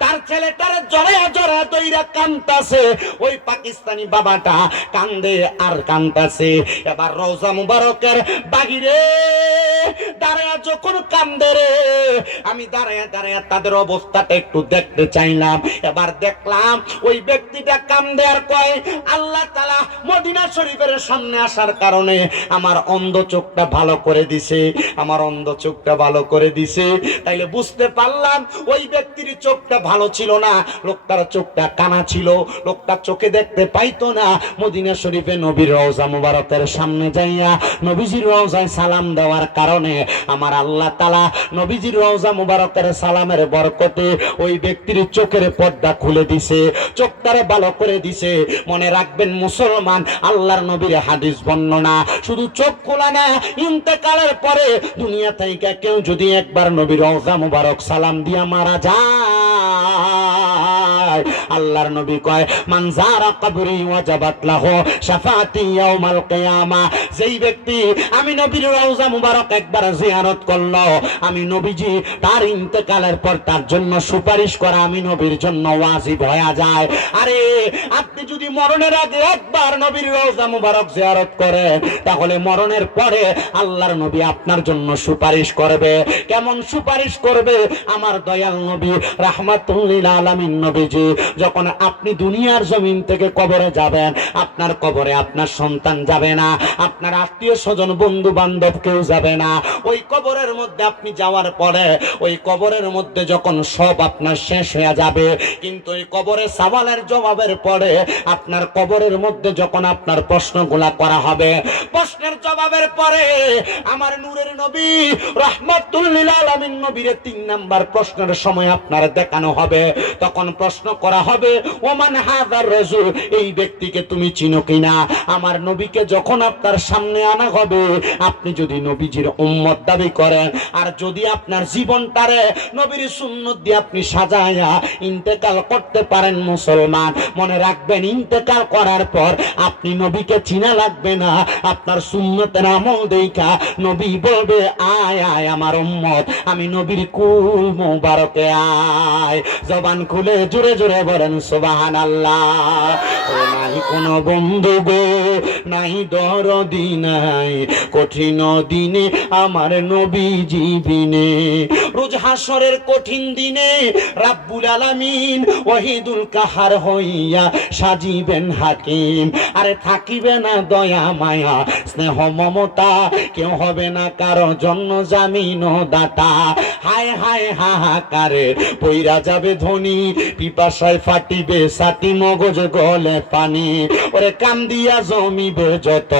তার ছেলেটারে জড়ায়া জড়ায়া দইরা কাঁদতাছে। ওই পাকিস্তানি বাবাটা কান্দে আর কাঁদতাছে। এবার রওজা মুবারকের বাহিরে দাঁড়ায়া যখন কান্দে রে, আমি দাঁড়ায়া দাঁড়ায়া তাদের অবস্থাটা একটু দেখতে চাইলাম। এবার দেখলাম ওই ব্যক্তিটা কান্দে আর কয়, আল্লাহ তাআলা মদিনা শরীফের সামনে আসার কারণে আমার অন্ধ চোখটা ভালো করে দিছে, আমার অন্ধ চোখটা ভালো করে দিছে। তাইলে বুঝতে পারলাম ওই ব্যক্তির চোখটা ভালো ছিল না, লোকটার চোখটা কানা ছিল, লোকটা চোখে দেখতে পাইতো না। মদিনা শরীফে নবীর রওজা মুবারকের সামনে যাইয়া নবীজির রওজায় সালাম দেওয়ার কারণে আমার আল্লাহ তাআলা নবীজির রওজা মুবারকের সালামের বরকতে ওই ব্যক্তির চোখের পর্দা খুলে দিছে, চোখটারে ভালো করে দিছে। মনে রাখবেন মুসলমান, আল্লাহর নবীর হাদিস বর্ণনা শুধু চোখ খোলা না, ইন্তেকালের পরে দুনিয়া থেকে কেউ যদি একবার নবীর রওজা মুবারক সালাম দিয়া মারা যায়, আল্লাহর নবী কয় মান যারা কবরি ওয়াজাবাত লাহু শাফাআতি ইয়াউমাল কিয়ামা। যেই ব্যক্তি আমি নবীর রওজা মুবারক একবার জিয়ারত করলো, আমি নবীজি তার ইন্তেকালের পর তার জন্য সুপারিশ করা আমি নবীর জন্য ওয়াজিব হয়ে যায়। আরে আপনি যদি মরণের আগে একবার নবীর রওজা মুবারক জিয়ারত করেন, তাহলে মরণের পরে আল্লাহর নবী আপনার জন্য সুপারিশ করবে। কেমন সুপারিশ করবে? আমার দয়াল নবী রাহমাতুল লিল আলামিন নবীজি যখন আপনি দুনিয়ার জমিন থেকে কবরে যাবেন, আপনার কবরে আপনার সন্তান যাবে না, আপনার আত্মীয় স্বজন বন্ধু বান্ধব কেউ যাবে না। ওই কবরের মধ্যে আপনি যাওয়ার পরে ওই কবরের মধ্যে যখন সব আপনার শেষ হয়ে যাবে, কিন্তু ওই কবরে সওয়ালের জবাবের পরে আপনার কবরের মধ্যে যখন আপনার প্রশ্নগুলা করা হবে, প্রশ্নের জবাবের পরে আমার নূরের নবী রাহমাতুল লিল আলামিন নবীর 3 নাম্বার প্রশ্নের সময় আপনার দেখানো হবে। তখন প্রশ্ন করা হবে, ওমান হাযার রাজুল, এই ব্যক্তিকে তুমি চিনো কিনা? আমার নবীকে যখন আপনার সামনে আনা হবে, আপনি যদি নবীজির উম্মত দাবি করেন আর যদি আপনার জীবনটারে নবীর সুন্নাত দিয়ে আপনি সাজায়া ইন্তেকাল করতে পারেন, মুসলমান মনে রাখবেন ইন্তেকাল করার পর আপনি নবীকে চিনা লাগবে না, আপনার সুন্নতের আমল দেখা নবী বলবে আয় আয় আমার উম্মত, আমি নবীর কুল মুবারকে আয়। জবান খুলে জোরে জোরে বলেন সুবহানাল্লাহ। ও নাই কোন বন্ধু গো, নাই দরদি নাই কঠিন দিনে আমার নবীজি বিনে। রোজ হাসরের কঠিন দিনে রাব্বুল আলামিন ওয়াহিদুল কাহার হইয়া সাজিবেন হাকিম। আরে থাকিবে না দয়া মায়া স্নেহ মমতা, কেউ হবে না কারো জন্য জামিন ও দাতা। হায় হায় হাহাকারে পইরা যাবে ধনী, পিপাসায় ফাটিবে সাটি মগজ গলে পানি। ওরে কান্দিয়া জমি হইবে যত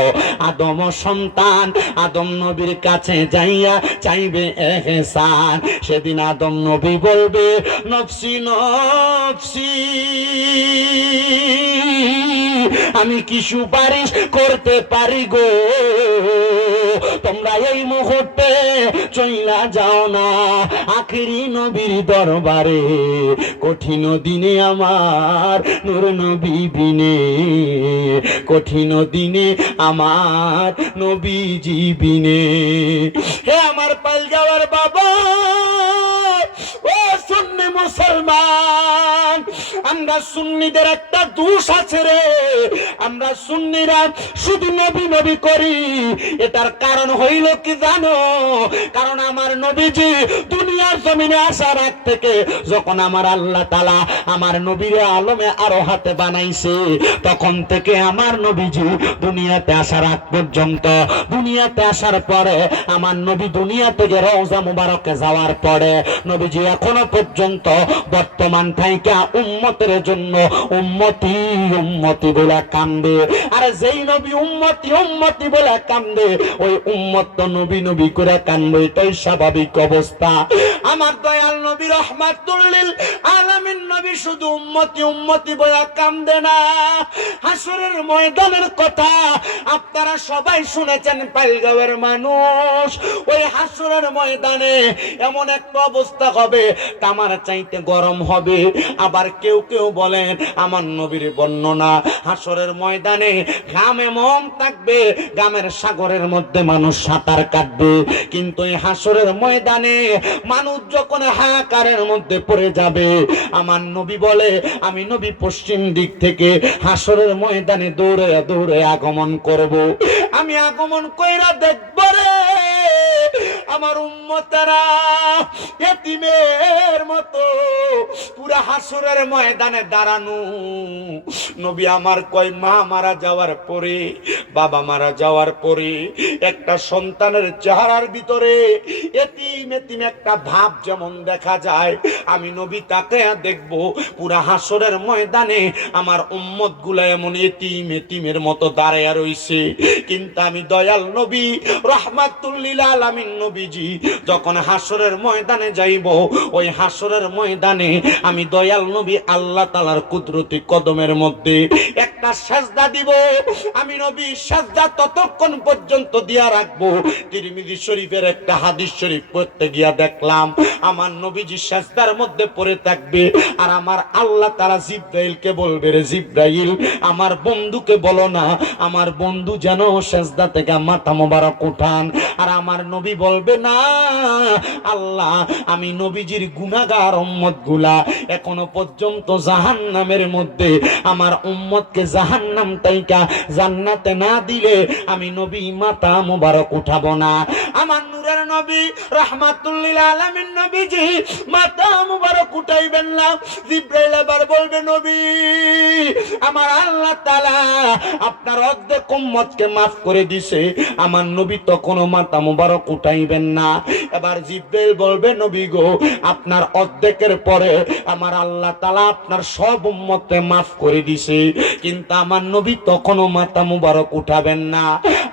আদম সন্তান আদম নবীর কাছে যাইয়া চাইবে এহসান। সেদিন আদম নবী বলবে নফসি নফসি, আমি কি সুপারিশ করতে পারি গো? তোমরা এই মুহূর্তে চইলা যাও না আখেরি নবীর দরবারে, কঠিন দিনে আমার নূর নবী বিনে, কঠিন দিনে আমার নবীজি বিনে। হে আমার পালগাওয়ার বাবা, ও সুন্নি মুসলমান, আমরা সুন্নিদের একটা দোষ আছে রে, আমরা সুন্নিরা শুধু নবী নবী করি। এটার কারণ হইল কি জানো? কারণ আমার নবীজি দুনিয়ার জমিনে আসার আগ থেকে যখন আমার আল্লাহ তাআলা আমার নবীর আলমে আরো হাতে বানাইছে, তখন থেকে আমার নবীজি দুনিয়াতে আসার আগ পর্যন্ত, দুনিয়াতে আসার পরে আমার নবী দুনিয়া থেকে রওজা মুবারকে যাওয়ার পরে নবীজি এখনো পর্যন্ত বর্তমান থাইকা উম্মতের জন্য উম্মতি উম্মতি বলে কান্দে। আর যেই নবী উম্মতি উম্মতি বলে কান্দে, ওই উম্মত তো নবী নবী করে কান্দে, এটাই স্বাভাবিক অবস্থা। আমার দয়াল নবী রহমাতুল লিল আলামিন নবী শুধু উম্মতি উম্মতি বলে কান্দে না, হাসরের ময়দানের কথা আপনারা সবাই শুনেছেন পাইলগাঁওয়ের মানুষ। ওই হাসরের ময়দানে এমন একটা অবস্থা হবে তামার চাইতে গরম হবে। আবার কেউ কেউ বলেন আমার নবীর বর্ণনা, হাসরের ময়দানে ঘাম এমন থাকবে ঘামের সাগরের মধ্যে মানুষ সাঁতার কাটবে। কিন্তু এই হাসরের ময়দানে মানুষ যখন হাহাকারের মধ্যে পড়ে যাবে, আমার নবী বলে আমি নবী পশ্চিম দিক থেকে হাসরের ময়দানে দৌড়ে দৌড়ে আগমন করব। আমি আগমন কইরা দেখব রে আমার উম্মতেরা ইতিমের মতো পুরা হাসরের ময়দানে দাঁড়ানো। নবী আমার কয় মা মারা যাওয়ার পরে, বাবা মারা যাওয়ার পরে একটা সন্তানের চেহারার ভিতরে এতিম এতিম একটা ভাব যেমন দেখা যায়, আমি নবী তাকে দেখব পুরা হাসরের ময়দানে আমার উম্মত গুলা এমন এতিম এতিমের মতো দাঁড়ায় রইছে। কিন্তু আমি দয়াল নবী রহমাতুল লিল আলামিন নবীজি যখন হাসরের ময়দানে যাইব, ওই হাসরের ময়দানে আমি দয়াল নবী আল্লাহ তাআলার কুদরতি কদমের মধ্যে একটা সাজদা দিব। আমি নবী সাজদা ততক্ষণ পর্যন্ত দিয়া রাখবো। তিরমিজি শরীফের একটা হাদিস শরীফ পড়তে গিয়া দেখলাম আমার নবীজি সাজদার মধ্যে পড়ে থাকবে, আর আমার আল্লাহ তাআলা জিবরাইলকে বলবে রে জিবরাইল আমার বন্ধুকে বলো না আমার বন্ধু যেন সাজদা থেকে মাথা মোবারক উঠান। আর আমার নবী বলবে না আল্লাহ আমি নবীজির গুনাহগার উম্মত গুলা এখনো পর্যন্ত জাহান্নামের মধ্যে, আমার উম্মতকে জাহান্নাম থেকে জান্নাতে না দিলে আমি নবী মাথা মোবারক উঠাবো না। আমার নূরের নবী রাহমাতুল লিল আলামিন নবীজি মাথা মোবারক উঠাইবেন না। জিবরাইল আবার বলবে নবী আমার আল্লাহ তাআলা আপনার অর্ধেক উম্মতকে maaf করে দিয়েছে, আমার নবী তো কোনো মাথা মোবারক উঠাইবেন না। এবার জিবরাইল বলবে নবী গো আপনার অর্ধেকের পরে আমার আল্লাহ তাআলা আপনার সব উম্মতকে maaf করে দিয়েছে, কিন্তু আমার নবী তখনও মাথা মোবারক উঠাবেন না।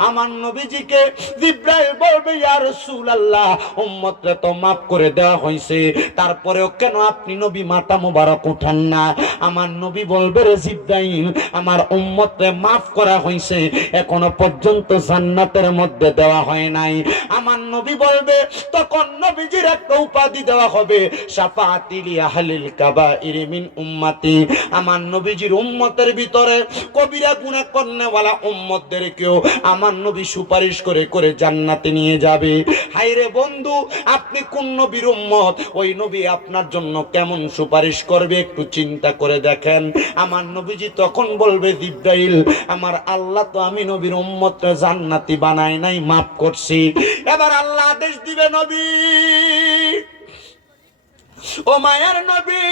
আমার নবীজিকে জিবরাইল বলবে ইয়া রাসূলুল্লাহ উম্মতকে তো maaf করে দেওয়া হয়েছে, তারপরেও কেন আপনি নবী মাথা মোবারক উঠান না? আমার নবী বলবে রে জিবরাইল আমার উম্মতকে maaf করা হয়েছে, এখনো পর্যন্ত জান্নাতের মধ্যে দেওয়া হয় নাই। আমার নবী বলবে তখন নবীজির একটা উপাধি দেওয়া হবে শাফাআতি লি আহলিল কাবাইর মিন উম্মতি। আমার নবীজির উম্মতের ভিতরে কবিরা গুনাহ করনেওয়ালা উম্মতদেরকেও আমার নবী সুপারিশ করে করে জান্নাতে নিয়ে যাবে। হায়রে বন্ধু আপনি কোন নবীর উম্মত, ওই নবী আপনার জন্য কেমন সুপারিশ করবে একটু চিন্তা করে দেখেন। আমার নবীজি তখন বলবে জিবরাইল আমার আল্লাহ তো আমি নবীর উম্মতকে জান্নাতি বানায় নাই, maaf করছি। এবার আল্লাহ আদেশ দিবে নবী ও মায়ার নবী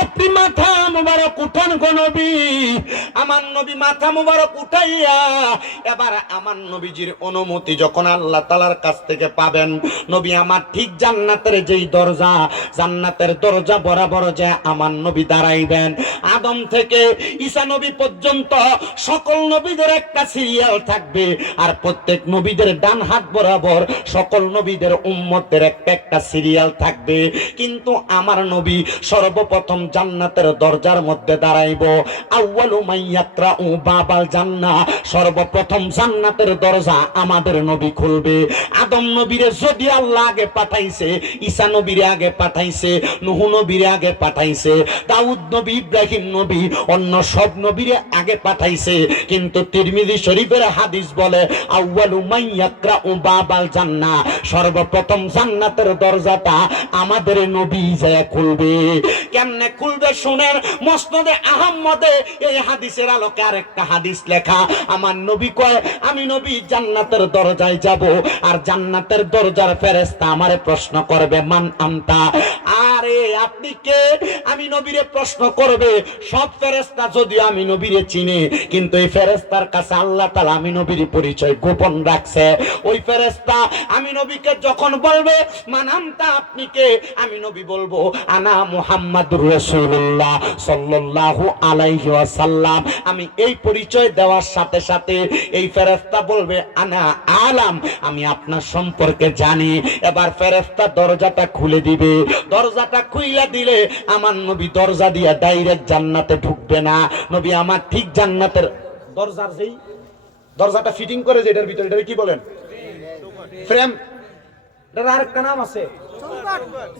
আপনি মাথা মুবারক উঠান গো নবী। আমার নবী মাথা মুবারক উঠাইয়া এবার আমার নবীজির অনুমতি যখন আল্লাহ তাআলার কাছ থেকে পাবেন, নবী আমার ঠিক জান্নাতের যেই দরজা, জান্নাতের দরজা বরাবর যে আমার নবী দাঁড়াইবেন। আদম থেকে ঈসা নবী পর্যন্ত সকল নবীদের একটা সিরিয়াল থাকবে, আর প্রত্যেক নবীদের ডান হাত বরাবর সকল নবীদের উম্মতের একটা একটা সিরিয়াল থাকবে। কিন্তু আমার নবী সর্বপ্রথম জান্নাতের দরজার মধ্যে দাঁড়াইব। আউয়ালু মাইয়াত্রাউ বাবাল জান্নাহ, সর্বপ্রথম জান্নাতের দরজা আমাদের নবী খুলবে। আদম নবীরে যদি আল্লাহ আগে পাঠাইছে, ঈসা নবীরে আগে পাঠাইছে, নূহ নবীরে আগে পাঠাইছে, দাউদ নবী, ইব্রাহিম নবী, অন্য সব নবীরে আগে পাঠাইছে, কিন্তু তিরমিজি শরীফের হাদিস বলে আউয়ালু মাইয়াত্রাউ বাবাল জান্নাহ, সর্বপ্রথম জান্নাতের দরজাটা আমাদের নবী যায় খুলবে। কেমনে খুলবে শুনেন, মুসনাদে আহমদে এই হাদিসের আলোকে আরেকটা হাদিস লেখা। আমার নবী কয়, আমি নবী জান্নাতের দরজায় যাব, আর জান্নাতের দরজার ফেরেশতা আমারে প্রশ্ন করবে, মান আনতা, আরে আপনি কে? আমি নবীরে প্রশ্ন করবে। সব ফেরেশতা যদিও আমি নবীরে চিনে, কিন্তু এই ফেরেশতার কাছে আল্লাহ তাআলা আমি নবীর পরিচয় গোপন রাখছে। ওই ফেরেশতা আমি নবীকে যখন বলবে, মান আনতা, আপনি কে? আমি নবী বলবো, আনা মুহাম্মাদুর রাসূলুল্লাহ সাল্লাল্লাহু আলাইহি ওয়াসাল্লাম। আমি এই পরিচয় দেওয়ার সাথে সাথে এই ফেরেশতা বলবে, আনা আলাম, আমি আপনার সম্পর্কে জানি। এবার ফেরেশতা দরজাটা খুলে দিবে। দরজাটা খুইলা দিলে আমার নবী দরজা দিয়া ডাইরেক্ট জান্নাতে ঢুকবে না। নবী আমার ঠিক জান্নাতের দরজার যেই দরজাটা ফিটিং করে, যে এটার ভিতরে, এটাকে কি বলেন? ফ্রেম। এটার আরেকটা নাম আছে,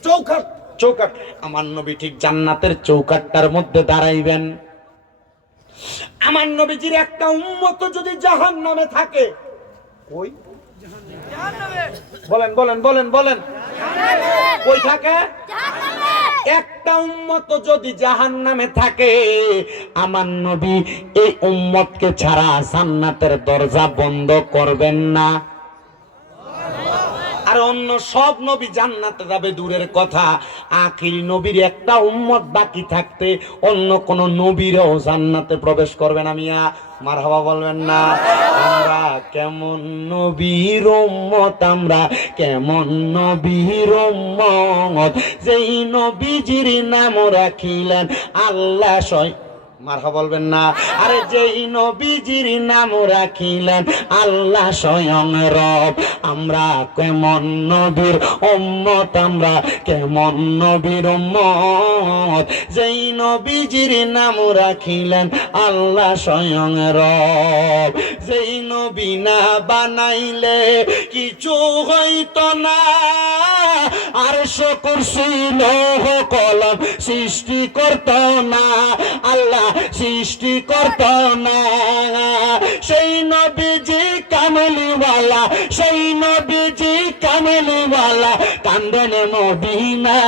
চৌকাঠ। চৌকাঠ। আমার নবী ঠিক জান্নাতের চৌকাঠটার মধ্যে দাঁড়াইবেন। আমার নবীজির একটা উম্মত যদি জাহান্নামে থাকে, কই? বলেন বলেন বলেন বলেন, কই থাকে? একটা উম্মত যদি জাহান্নামে থাকে, আমার নবী এই উম্মতকে ছাড়া জান্নাতের দরজা বন্ধ করবেন না। আর অন্য সব নবী জান্নাতে যাবে দূরের কথা, আখিরি নবীর একটা উম্মত বাকি থাকতে অন্য কোন নবীরও জান্নাতে প্রবেশ করবে না। মিয়া মারহাবা বলবেন না? আমরা কেমন নবীর উম্মত, আমরা কেমন নবীর উম্মত, যেই নবীজির নাম রাখিলেন আল্লাহ স্বয়ং। মারহাবা বলবেন না? আরে যেই নবীজির নাম রাখিলেন আল্লাহ স্বয়ং রব। আমরা কেমন নবীর উম্মত, আমরা কেমন নবীর উম্মত, যেই নবীজির নাম রাখিলেন আল্লাহ স্বয়ং রব। যেই নবী না বানাইলে কিছু হইতো না, আর কুরসি লৌহ কলম সৃষ্টি করত না, আল্লাহ সৃষ্টি করত না। সেই নবীজি কামলিওয়ালা, সেই নবীজি কামলিওয়ালা, কান্দেন মদিনা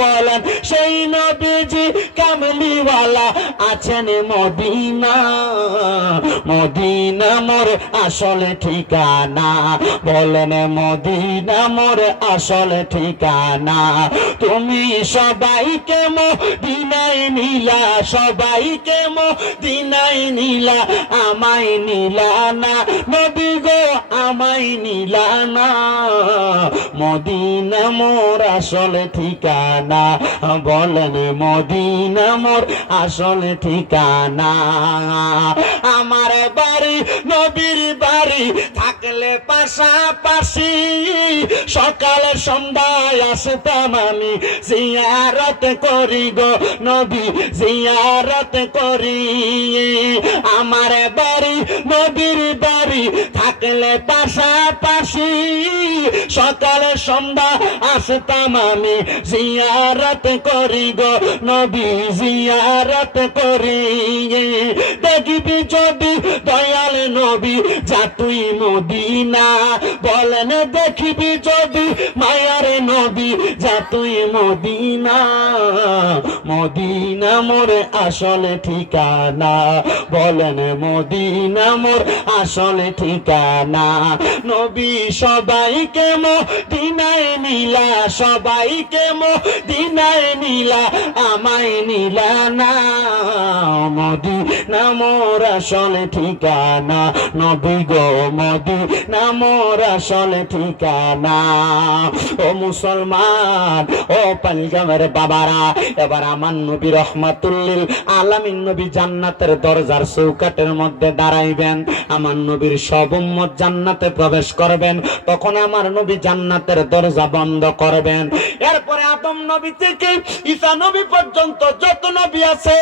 বলেন, সেই নবীজি কামলিওয়ালা আছেন মদিনা। মদিনা মোর আসল ঠিকানা, বলেন মদিনা মোর আসল ঠিকানা। তুমি সবাইকে মদিনায় নিলা, সবাইকে মদিনায় নিলা, আমায় নিলা না নবী গো, আমায় নিলা না। মদিনা মোর আসল ঠিকানা, বলেন মদিনা মোর আসল ঠিকানা। আমার বাড়ি নবীর বাড়ি থাকলে পাশাপাশি, সকাল সন্ধ্যায় আসতাম আমি জিয়ারত করি গো নবী, জিয়ারত করি। আমার বাড়ি নবীর বাড়ি থাকলে পাশাপাশি, সকাল সন্ধ্যা আসতাম আমি জিয়ারত করি গো নবী, জিয়ারত করি। দেখবি যদি দয়াল নবী যা তুই মদিনা, বলেন দেখিবি যদি মায়ার নবী যা তুই মদিনা, মদিনা মোর আসল ঠিকানা, বলেন মদিনা মোর আসল ঠিকানা। নবী সবাইকে মদিনায় নিলা, সবাইকে মদিনায় নিলা, আমায় নিলা না। মদিনা মোর আসল ঠিকানা, নবী গো মদিনা মোর আসল ঠিকানা। ও মুসলমান, ও পাঞ্জাবের বাবারা, এবার আমার নবী রহমাতুল্লিল আলামিন নবী জান্নাতের দরজার চৌকাটের মধ্যে দাঁড়াইবেন। আমার নবীর সব উম্মত জান্নাতে প্রবেশ করবেন, তখন আমার নবী জান্নাতের দরজা বন্ধ করবেন। এরপরে আদম নবী থেকে ঈসা নবী পর্যন্ত যত নবী আছে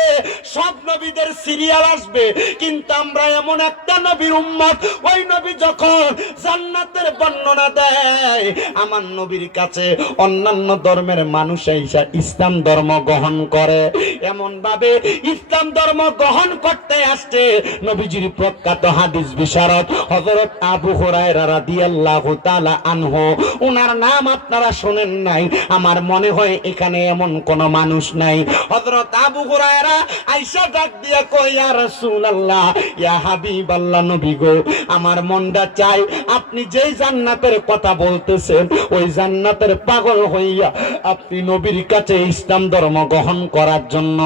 সব নবীদের সিরিয়াল আসবে, কিন্তু আমরা এমন একটা নবীর উম্মত, ওই নবী যখন জান্নাতের বর্ণনা দেয়, আমার নবীর কাছে অন্যান্য ধর্মের মানুষ এসে ইসলাম ধর্ম গ্রহণ করে। এমন ভাবে ইসলাম ধর্ম গ্রহণ করতে আসছে নবীজির প্রখ্যাত হাদিস বিশারদ হযরত আবু হুরায়রা রাদিয়াল্লাহু তাআলা আনহু। ওনার নাম আপনারা শুনেন নাই, আমার মনে হয় এখানে এমন কোন মানুষ নাই। হযরত আবু হুরায়রা আয়েশা ডাক দিয়া কয়, ইয়া রাসূলুল্লাহ, ইয়া হাবিবাল্লাহ, নবী গো, আমার মনটা চাই আপনি যেই জান্নাতের কথা বলতেছেন ওই জান্নাতের পাগল হইয়া আপনি নবীর কাছে ইসলাম ধর্ম গ্রহণ করার জন্য।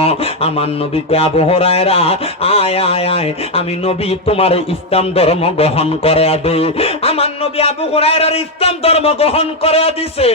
আমার নবীকে আবু হুরায়রা, আয় আয় আয়, আমি নবী তোমার ইসলাম ধর্ম গ্রহণ করে দেই। আমার নবী আবু হুরায়রার ইসলাম ধর্ম গ্রহণ করে দিছে।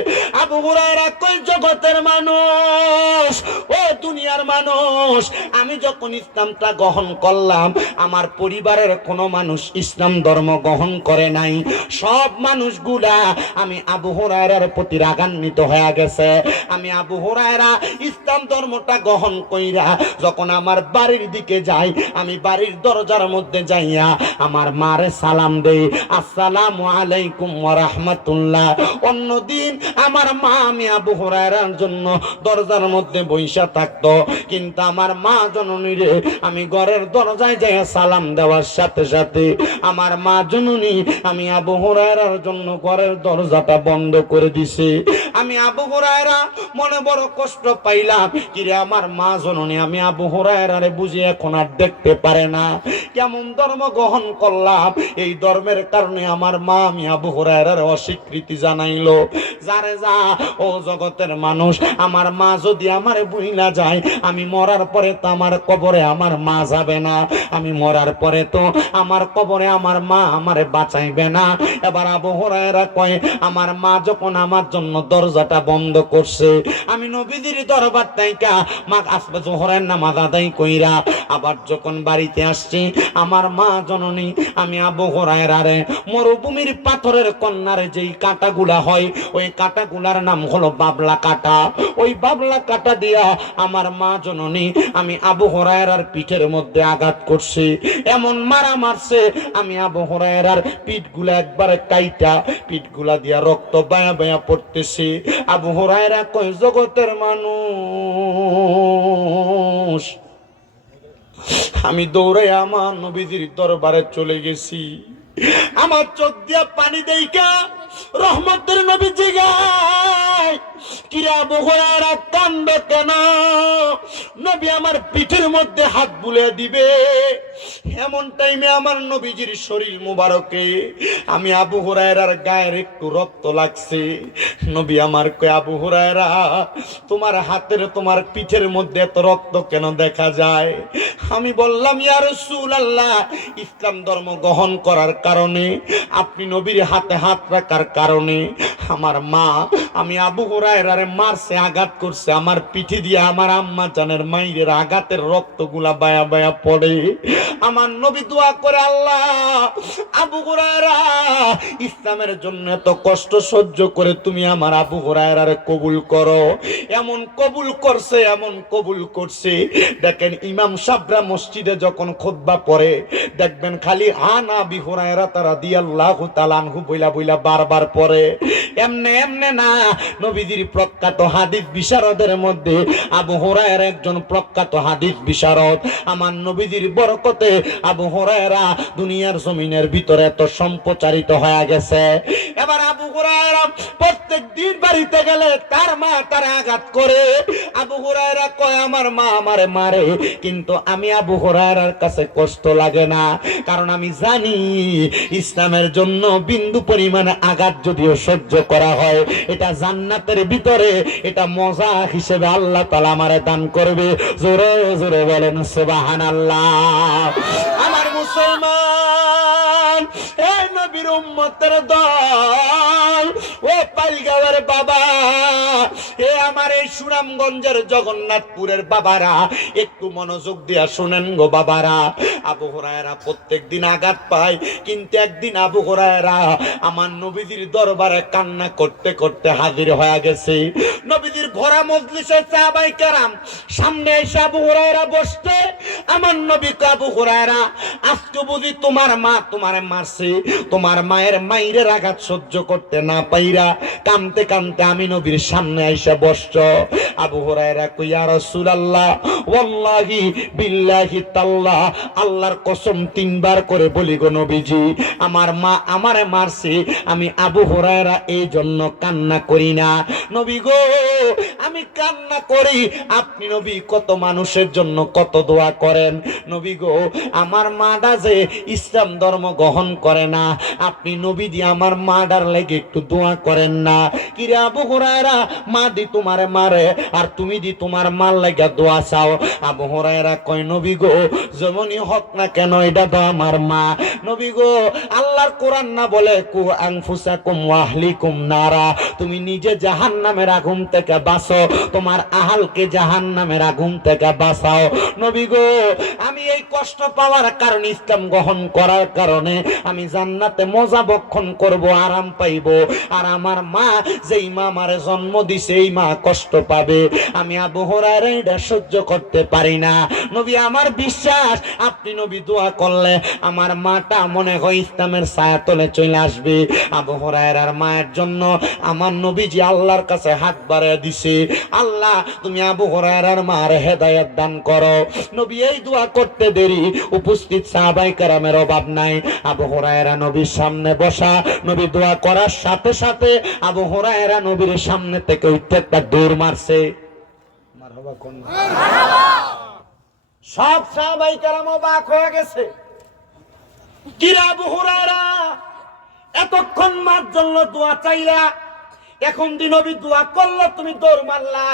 আবু হুরায়রা কই, জগতের মানুষ, ও দুনিয়ার মানুষ, আমি যখন ইসলামটা গ্রহণ করলাম আমার পরিবারের কোনো মানুষ ইসলাম ধর্ম গ্রহণ করে নাই। সব মানুষগুলা আমি আবু হুরায়রার প্রতি রাগান্বিত হয়ে গেছে। আমি আবু হুরায়রা ইসলাম ধর্মটা গ্রহণ কইরা যখন আমার বাড়ির দিকে যাই, আমি বাড়ির দরজার মধ্যে যাইয়া আমার মারে সালাম দেই, আসসালামু আলাইকুম ওয়া রাহমাতুল্লাহ। অন্যদিন আমার মা, আমি আবু হুরায়রার জন্য দরজার মধ্যে বইসা থাকতো, কিন্তু আমার মা জননীরে আমি ঘরের দরজায় যাইয়া সালাম দেওয়ার সাথে সাথে আমার মা জননী আমি আবু হুরায়রার জন্য ঘরের দরজাটা বন্ধ করে দিছে। আমি আবু হুরায়রা মনে বড় কষ্ট পাইলাম, কিরে আমার মা জননী আমি আবু হুরায়রারে বুঝি এখন আর দেখতে পারে না। কেমন ধর্ম গ্রহণ করলাম, এই ধর্মের কারণে আমার মা আমি আবু হুরায়রার অস্বীকৃতি জানাইলো। যারে যা, ও জগতের মানুষ, আমার মা যদি আমারে বুইলা যায়, আমি মরার পরে তো আমার কবরে আমার মা যাবে না, আমি মরার পরে তো আমার কবরে আমার মা আমারে বাঁচাইবে না। এবার আবু হুরায়রা কয়, আমার মা যখন আমার জন্য দরজাটা বন্ধ করছে, আমি নবীজির দরবার থেকে মা আসবে জোহরের নামাজ আদায় কইরা আবার যখন বাড়িতে আসছি, আমার মা জননী আমি আবু হুরায়রারে মরুভূমির পাথরের কন্যার যেই কাঁটাগুলা হয় ওই কাঁটাগুলার নাম হলো বাবলা কাঁটা, ওই বাবলা কাঁটা দিয়া আমার মা জননী আমি আবু হুরায়রার পিঠের মধ্যে আঘাত করছে। এমন মারা মারছে, আমি আবু হুরায়রার পিঠগুলা একবারে কাইটা, পিঠগুলা দিয়া রক্ত বায়া বায়া পড়তেছে। আবু হুরায়রা কয়, জগতের মানুষ, আমি দৌড়ে আমার নবীজির দরবারে চলে গেছি। আমার চোখ দিয়া পানি দেইকা রহমতের নবী জিগায়, কিরা আবু হুরায়রা কান্দো কেন? নবী আমার পিঠের মধ্যে হাত বুলিয়ে দিবে। এমন টাইমে আমার নবীজির শরীর মুবারকে আমি আবু হুরায়রার গায়ের একটু রক্ত লাগছে। নবী আমার কয়, আবু হুরায়রা, তোমার হাতের তোমার পিঠের মধ্যে এত রক্ত কেন দেখা যায়? আমি বললাম, ইয়া রাসূলুল্লাহ, ইসলাম ধর্ম গ্রহণ করার কারণে, আপনি নবীর হাতে হাত রাখার কারণে আমার মা আমি আবু হুরায়রারে মারছে, আঘাত করছে, আমার পিঠে দিয়ে আমার আম্মা জানের মাইরের আঘাতের রক্তগুলা বায়া বায়া পড়ে। আমার নবী দোয়া করে, আল্লাহ, আবু হুরায়রা ইসলামের জন্য এত কষ্ট সহ্য করে তুমি আমার আবু হুরায়রারে কবুল করো। এমন কবুল করছে, এমন কবুল করছে। দেখেন ইমাম সাহেবরা মসজিদে যখন খুতবা পড়ে দেখবেন খালি আন আবি হুরায়রা রাদিয়াল্লাহু তাআলা আনহু বইলা বইলা বারবার পড়ে। এমনে এমনে না, নবীজির প্রখ্যাত হাদিস বিশারদের মধ্যে আবু হুরায়রা একজন প্রখ্যাত হাদিস বিশারদ। আমার নবীজির বরকত বরকতে আবু হুরায়রা দুনিয়ার জমিনের ভিতরে এত সম্প্রচারিত হয়ে গেছে। এবার আবু হুরায়রা প্রত্যেক দিন বাড়িতে গেলে তার মা তারে আঘাত করে। আবু হুরায়রা কয় আমার মা আমারে মারে, কিন্তু আমি আবু হুরায়রার কাছে কষ্ট লাগে না, কারণ আমি জানি ইসলামের জন্য বিন্দু পরিমাণে আঘাত যদিও সহ্য করা হয়, এটা জান্নাতের ভিতরে এটা মজা হিসেবে আল্লাহ তাআলা আমারে দান করবে। জোরে জোরে বলেন সুবহানাল্লাহ। আমার মুসলমান, এ নবীর উম্মতের দল, ও পাইলগাঁওয়ের বাবা, এ আমার এই সুনামগঞ্জের জগন্নাথপুরের বাবারা, একটু মনোযোগ দিয়া শুনেন গো বাবারা। আবু হুরায়রা প্রত্যেক দিন আঘাত পায়, কিন্তু একদিন আবু হুরায়রা আমার নবীজির দরবারে কান্না করতে করতে হাজির হয়ে গেছে। নবীজির ভরা মজলিসে সাহাবায়ে কেরাম সামনে এসে আবু হুরায়রা বসতে। আমার নবী কয় আবু হুরায়রা, আজকে বুঝি তোমার মা তোমারে মারছে, তোমার মায়ের মাইরের আঘাত সহ্য করতে না পাইরা কাঁদতে কাঁদতে আমি নবীর সামনে আইসা বসছ। আবু হুরায়রা কই ইয়া রাসূলুল্লাহ, ওয়াল্লাহি বিল্লাহি তাল্লাহ, আল্লাহর কসম তিনবার করে বলি গো নবীজি, আমার মা আমারে মারছে, আমি আবু হুরায়রা এই জন্য কান্না করি না। নবী গো, আমি কান্না করি, আপনি নবী কত মানুষের জন্য কত দোয়া করেন। নবী গো, আমার মাডা যে ইসলাম ধর্ম গ্রহণ করে না, আপনি নবী দি আমার মাডার লেগে একটু দোয়া করেন না। কিরে আবু হুরায়রা, মা দি তোমারে মারে আর তুমি দি তোমার মার লাগা দোয়া চাও। আবু হুরায়রা কয় নবী গো, যেমনই হোক না কেন এটা তো আমার মা। নবী গো, আল্লাহর কোরআন না বলে কু আনফুসাকুম ওয়া আহলিকুম নারা, তুমি নিজে জাহান্নামের আগুন থেকে বাঁচো, তোমার আহালকে জাহান্নামের আগুন থেকে বাঁচাও। নবী গো, আমি এই কষ্ট পাওয়ার কারণে, ইসলাম গ্রহণ করার কারণে আমি জান্নাতে মজা বক্ষণ করব, আরাম পাইব, আর আমার মা যেই মা আমারে জন্ম দিছে এই মা কষ্ট পাবে। আমি আবু হুরায়রা এটা সহ্য করতে পারি না। নবী আমার বিশ্বাস, আপনি নবী দোয়া করলে আমার মাটা মনে হয় ইসলামের ছায়াতলে চলে আসবে। আবু হুরায়রার মায়ের জন্য আমার নবীজি আল্লাহর কাছে হাত বাড়িয়ে দিছে, আল্লাহ তুমি আবু হুরায়রার মার হেদায়েত দান করো। নবী এই দোয়া করতে দেরি, উপস্থিত সাহাবায়ে কেরামের অভাব নাই। আবু হুরায়রা নবীর সামনে বসা, নবী দোয়া করার সাথে সাথে আবু হুরায়রা নবীর সামনে থেকে উঠে একটা দৌড় মারছে। মারহাবা কোন মারহাবা। সব সাহাবায়ে কেরাম অবাক হয়ে গেছে, কি রে আবু হুরায়রা, এতক্ষণ মার জন্য দোয়া চাইলা, এখন দি নবী দোয়া করলো তুমি দৌড় মারলা,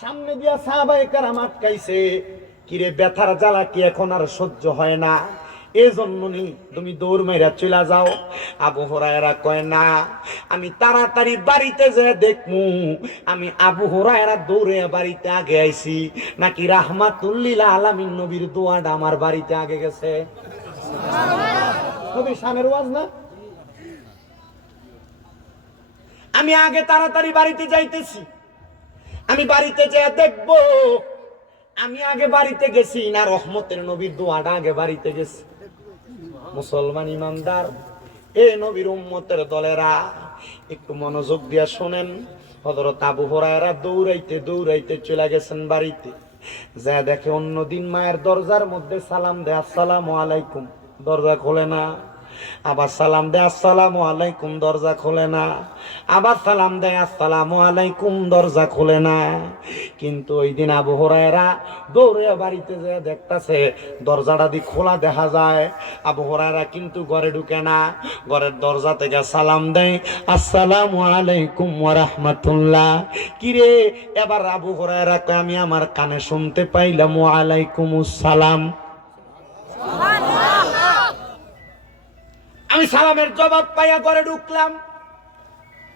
সামনে দিয়া সাহাবায়ে কেরাম আটকাইছে, কিরে ব্যথার জ্বালা কি এখন আর সহ্য হয় না, এজন্য নি তুমি দৌড় মেরা চলে যাও। আবু হুরায়রা কয় না, আমি তাড়াতাড়ি বাড়িতে যেয়ে দেখমু আমি আবু হুরায়রা দৌড়ে বাড়িতে আগে আইছি নাকি রাহমাতুল লিল আলামিন নবীর দোয়াটা আমার বাড়িতে আগে গেছে। নবী শানের ওয়াজ না, আমি আগে তাড়াতাড়ি বাড়িতে যাইতেছি, আমি বাড়িতে যেয়ে দেখবো আমি আগে বাড়িতে গেছি না রহমতের নবীর দোয়াটা আগে বাড়িতে গেছি। মুসলমান ইমানদার, এ নবীর উম্মতের দলেরা, একটু মনোযোগ দিয়া শোনেন। হযরত আবু হুরায়রা দৌড়াইতে দৌড়াইতে চলে গেছেন বাড়িতে, যা দেখে অন্যদিন মায়ের দরজার মধ্যে সালাম দেয় আসসালামু আলাইকুম, দরজা খোলে না। আবার সালাম দেয় আসসালামু আলাইকুম, দরজা খোলে না। আবার সালাম দেয় আসসালামু আলাইকুম, দরজা খোলে না। কিন্তু ওই দিন আবু হুরায়রা দৌড়ে বাড়িতে যেয়ে দেখতাছে দরজাটা দি খোলা দেখা যায়। আবু হুরায়রা কিন্তু ঘরে ঢুকে না, ঘরের দরজা থেকে সালাম দেয় আসসালামু আলাইকুম ওয়া রাহমাতুল্লাহ। কিরে, এবার আবু হুরায়রা কয় আমি আমার কানে শুনতে পাইলাম ওয়া আলাইকুমুস সালাম। আমি সালামের জবাব পাইয়া ঘরে ঢুকলাম,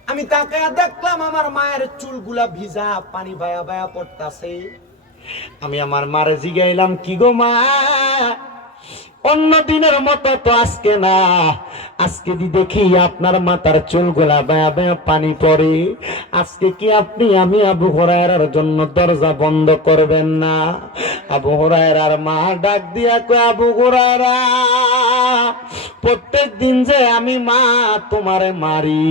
আমি তাকে দেখলাম আমার মায়ের চুলগুলা ভিজা, পানি বায়া বায়া পড়তাছে। আমি আমার মারে জিগাইলাম কি গো মা, অন্য দিনের মতো তো আজকে না, আজকে দি দেখি আপনার মাথার চুলগুলা বায়া বায়া পানি পড়ে, আজকে কি আপনি আমি আবু হুরায়রার জন্য দরজা বন্ধ করবেন না? আবু হুরায়রার মা ডাক দিয়া কয়, আবু হুরায়রা, প্রত্যেক দিন যে আমি মা তোমারে মারি,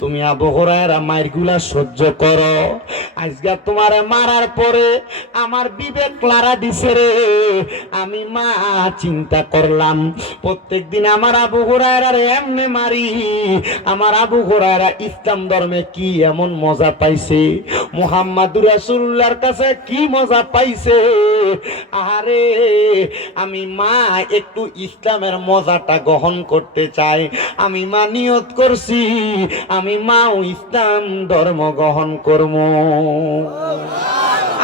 তুমি আবু হুরায়রা মাইরগুলা সহ্য করো, আজকে তোমারে মারার পরে আমার বিবেক ক্লারা দিছে রে। আমি মা চিন্তা করলাম, প্রত্যেক দিন আমার আবু হুরায়রা এমনে মারি, আমার আবু হুরায়রা ইসলাম ধর্মে কি এমন মজা পাইছে, মুহাম্মাদুর রাসূলুল্লাহর কাছে কি মজা পাইছে। আরে আমি মা একটু ইসলামের মজাটা গ্রহণ করতে চাই, আমি মা নিয়ত করছি আমি মাও ইসলাম ধর্ম গ্রহণ করব।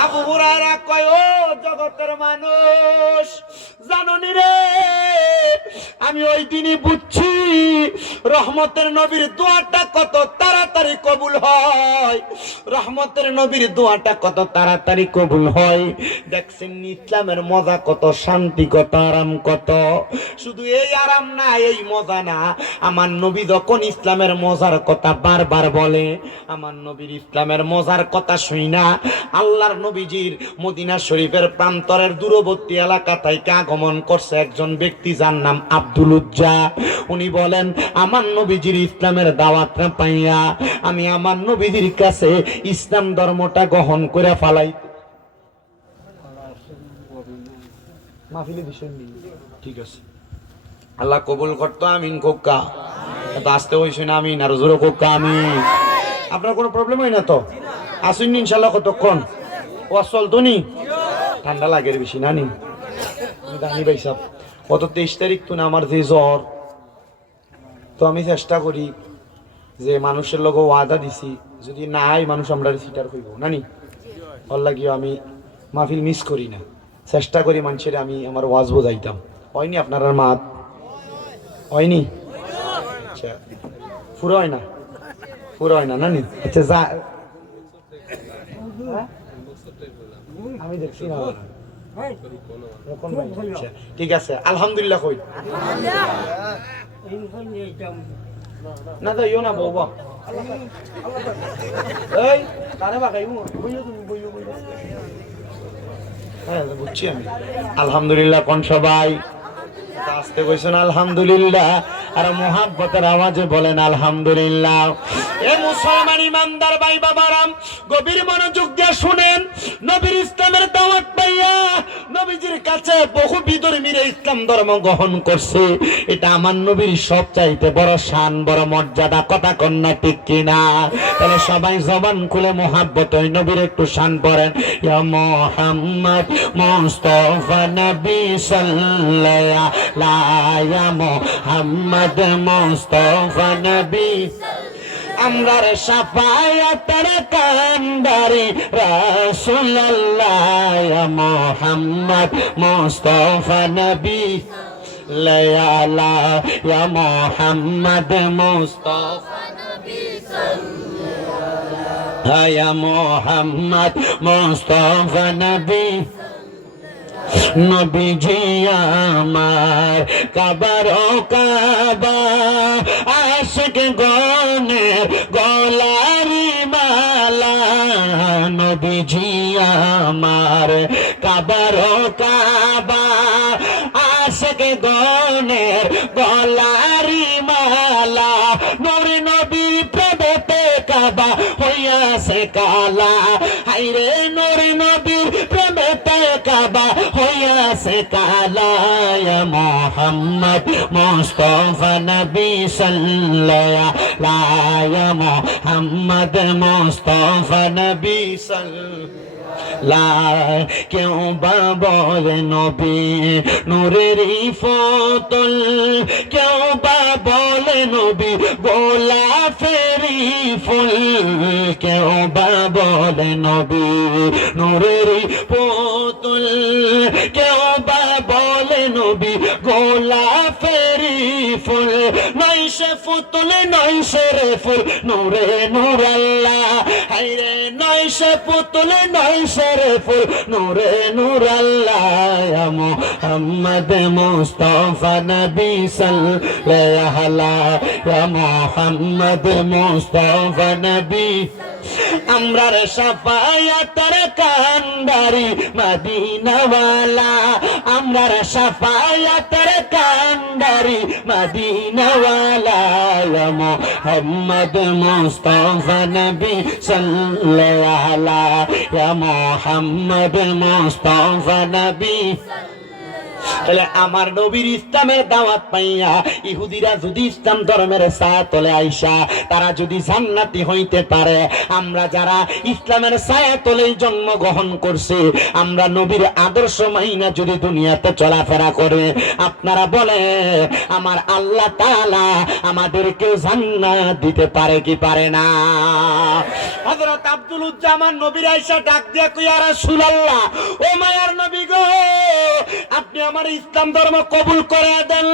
আবু হুরায়রা কয়, ও জগতের মানুষ, জাননি রে, আমি ওই দিনই বুঝছি রহমতের নবীর দোয়াটা কত তাড়াতাড়ি কবুল হয়, রহমতের নবীর দোয়াটা কত তাড়াতাড়ি কবুল হয়। দেখছেন ইসলামের মজা কত, শান্তি কত, আরাম কত। শুধু এই আরাম না, এই মজা না, আমার নবী যখন ইসলামের মজার কথা বারবার বলে, আমার নবীর ইসলামের মজার কথা শুই না, আল্লাহর নবীজির মদিনা শরীফের প্রান্তরের দূরবর্তী এলাকা থেকে আগমন করছে একজন ব্যক্তি, যার নাম আব্দুল উজ্জা। উনি বলেন, আমার নবীজির ইসলামের দাওয়াতটা পাইয়া আমি আমার নবীজির কাছে ইসলাম ধর্মটা গ্রহণ করে ফালাই। ঠিক আছে, আল্লাহ কবুল করতো, আমিন কোক্কা। আসতে হইছে না আমিন, আর জোরে কোক্কা আমিন। আপনার কোনো প্রবলেম হয় না তো? আসুন ইনশাল্লাহ। কতক্ষণ ওয়াজ চলতো নি? ঠান্ডা লাগে বেশি না নি? জানি ভাই সাহেব, গত 23 তারিখ তো না আমার যে জ্বর, তো আমি চেষ্টা করি যে মানুষের লগে ওয়াদা দিছি, যদি নাই মানুষ আমরা সিটার হইব না নি, ওর লাগিও আমি মাহফিল মিস করি না, চেষ্টা করি মানুষের আমি আমার ওয়াজ বোঝাইতাম। হয়নি আপনার মাত? হয়নি? আচ্ছা, পুরো হয় না, পুরো হয় না নানি? আচ্ছা, যা আমি দেখছি না। ঠিক আছে, আলহামদুলিল্লাহ। কই না তো ইও না বউ, এই কারে বাগাই বইও, তুমি বইও বইও। হ্যাঁ বুঝছি আমি। আলহামদুলিল্লাহ কোন সবাই আসতে কইছেন আলহামদুলিল্লাহ, আর মোহাব্বতের আওয়াজে বলেন আলহামদুলিল্লাহ। এ মুসলমান ইমানদার ভাই বাবারাম, গভীর মনোযোগ দিয়ে শুনেন। নবীর ইসলামের দাওয়াত পাইয়া নবীজির কাছে বহু বিধর্মীরা ইসলাম ধর্ম গ্রহণ করছে, এটা আমার নবীর সবচাইতে বড় শান, বড় মর্যাদা। কথা কন্যা ঠিক কিনা? তাহলে সবাই জবান খুলে মোহাব্বত ওই নবীর একটু শান পড়েন। ইয়া মুহাম্মদ মুস্তাফা নবী সাল্লাল্লাহু আলাইহি মুহাম্মদ মুস্তাফা নবী, আমরার শাফায়াতের কান্ডারি রাসূলুল্লাহ ইয়া মুহাম্মদ মুস্তাফা নবী লায়ালা ইয়া মুহাম্মদ মুস্তাফা নবী সাল্লাল্লাহু ইয়া মুহাম্মদ মুস্তাফা নবী। নবীজি আমার কাবার কাবা, আশিক গনের গলারি মালা। নবীজি আমার কাবার কাবা, আশিক গনের গলারি মালা। নূর নবীর প্রেমেতে কাবা হইয়াছে কালা, হায়রে নূর নবীর প্রেমেতে কাবা হইয়াছে কালা। ইয়া মুহাম্মদ মুস্তাফা নবী সাল্লাল্লাহু আলাইহি ইয়া মুহাম্মদ মুস্তাফা নবী সাল্লাল্লাহু। কেউ বা বলে নবী নূরেরই ফতুল, কেউ বা বলে নবী গোলাপেরই ফুল, কেউ বা বলে নবী নূরেরই পুতুল, কেউ বা বলে বলে নবী গোলাপেরি ফুল, নয় সে ফুতুল নয় সে রে ফুল, নূরে নূর আল্লাহ। হায়রে নয় সে পুতুল নয় সে রে ফুল, নূরে নূর আল্লাহ। ইয়া মুহাম্মদ মুস্তাফা নবী সাল্লাল্লাহু আলাইহি, ইয়া মুহাম্মদ মুস্তাফা নবী। আমরার সাফায়াতের কান্ডারি মদিনাওয়ালা, আমরার সাফায়াতের কান্ডারি মদিনাওয়ালা। ইয়া মুহাম্মদ মুস্তাফা নবী সাল্লাল্লাহু আলাইহি, ইয়া মুহাম্মদ মুস্তাফা নবী। তাহলে আমার নবীর ইসলামের দাওয়াত পাইয়া ইহুদিরা যদি ইসলাম ধর্মের ছায়া তলে আইসা তারা যদি জান্নাতি হইতে পারে, আমরা যারা ইসলামের ছায়া তলে জন্মগ্রহণ করছি, আমরা নবীর আদর্শ মাইনা যদি দুনিয়াতে চলাফেরা করে, আপনারা বলে আমার আল্লাহ তাআলা আমাদেরকে জান্নাত দিতে পারে কি পারে না? হযরত আব্দুল উজ্জা আমার নবীর আয়েশা ডাক দিয়া কই, ইয়া রাসূলুল্লাহ, ও মায়ার নবী গো, আপনি আমার ইসলাম ধর্ম কবুল করে দেন।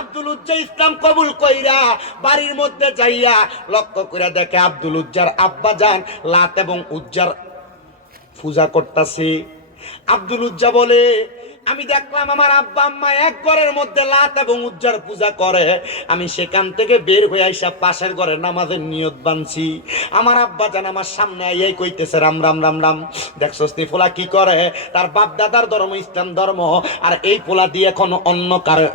আব্দুল উজ্জা ইসলাম কবুল কইরা বাড়ির মধ্যে যাইয়া লক্ষ্য করে দেখে আব্দুল উজ্জার আব্বা জান লাত এবং উজ্জার পূজা করতেছে। আব্দুল উজ্জা বলে, আমি দেখলাম আমার আব্বা আম্মা এক ঘরের মধ্যে লাত এবং উজ্জার পূজা করে, আমি সেখান থেকে বের হয়ে আইসা পাশের ঘরে নামাজের নিয়ত বানছি। আমার আব্বা জান আমার সামনে আইয়াই কইতেছে, রাম রাম রাম রাম, দেখছস নি পোলা কি করে, তার বাপ দাদার ধর্ম ইসলাম ধর্ম, আর এই পোলা দিয়ে এখন অন্য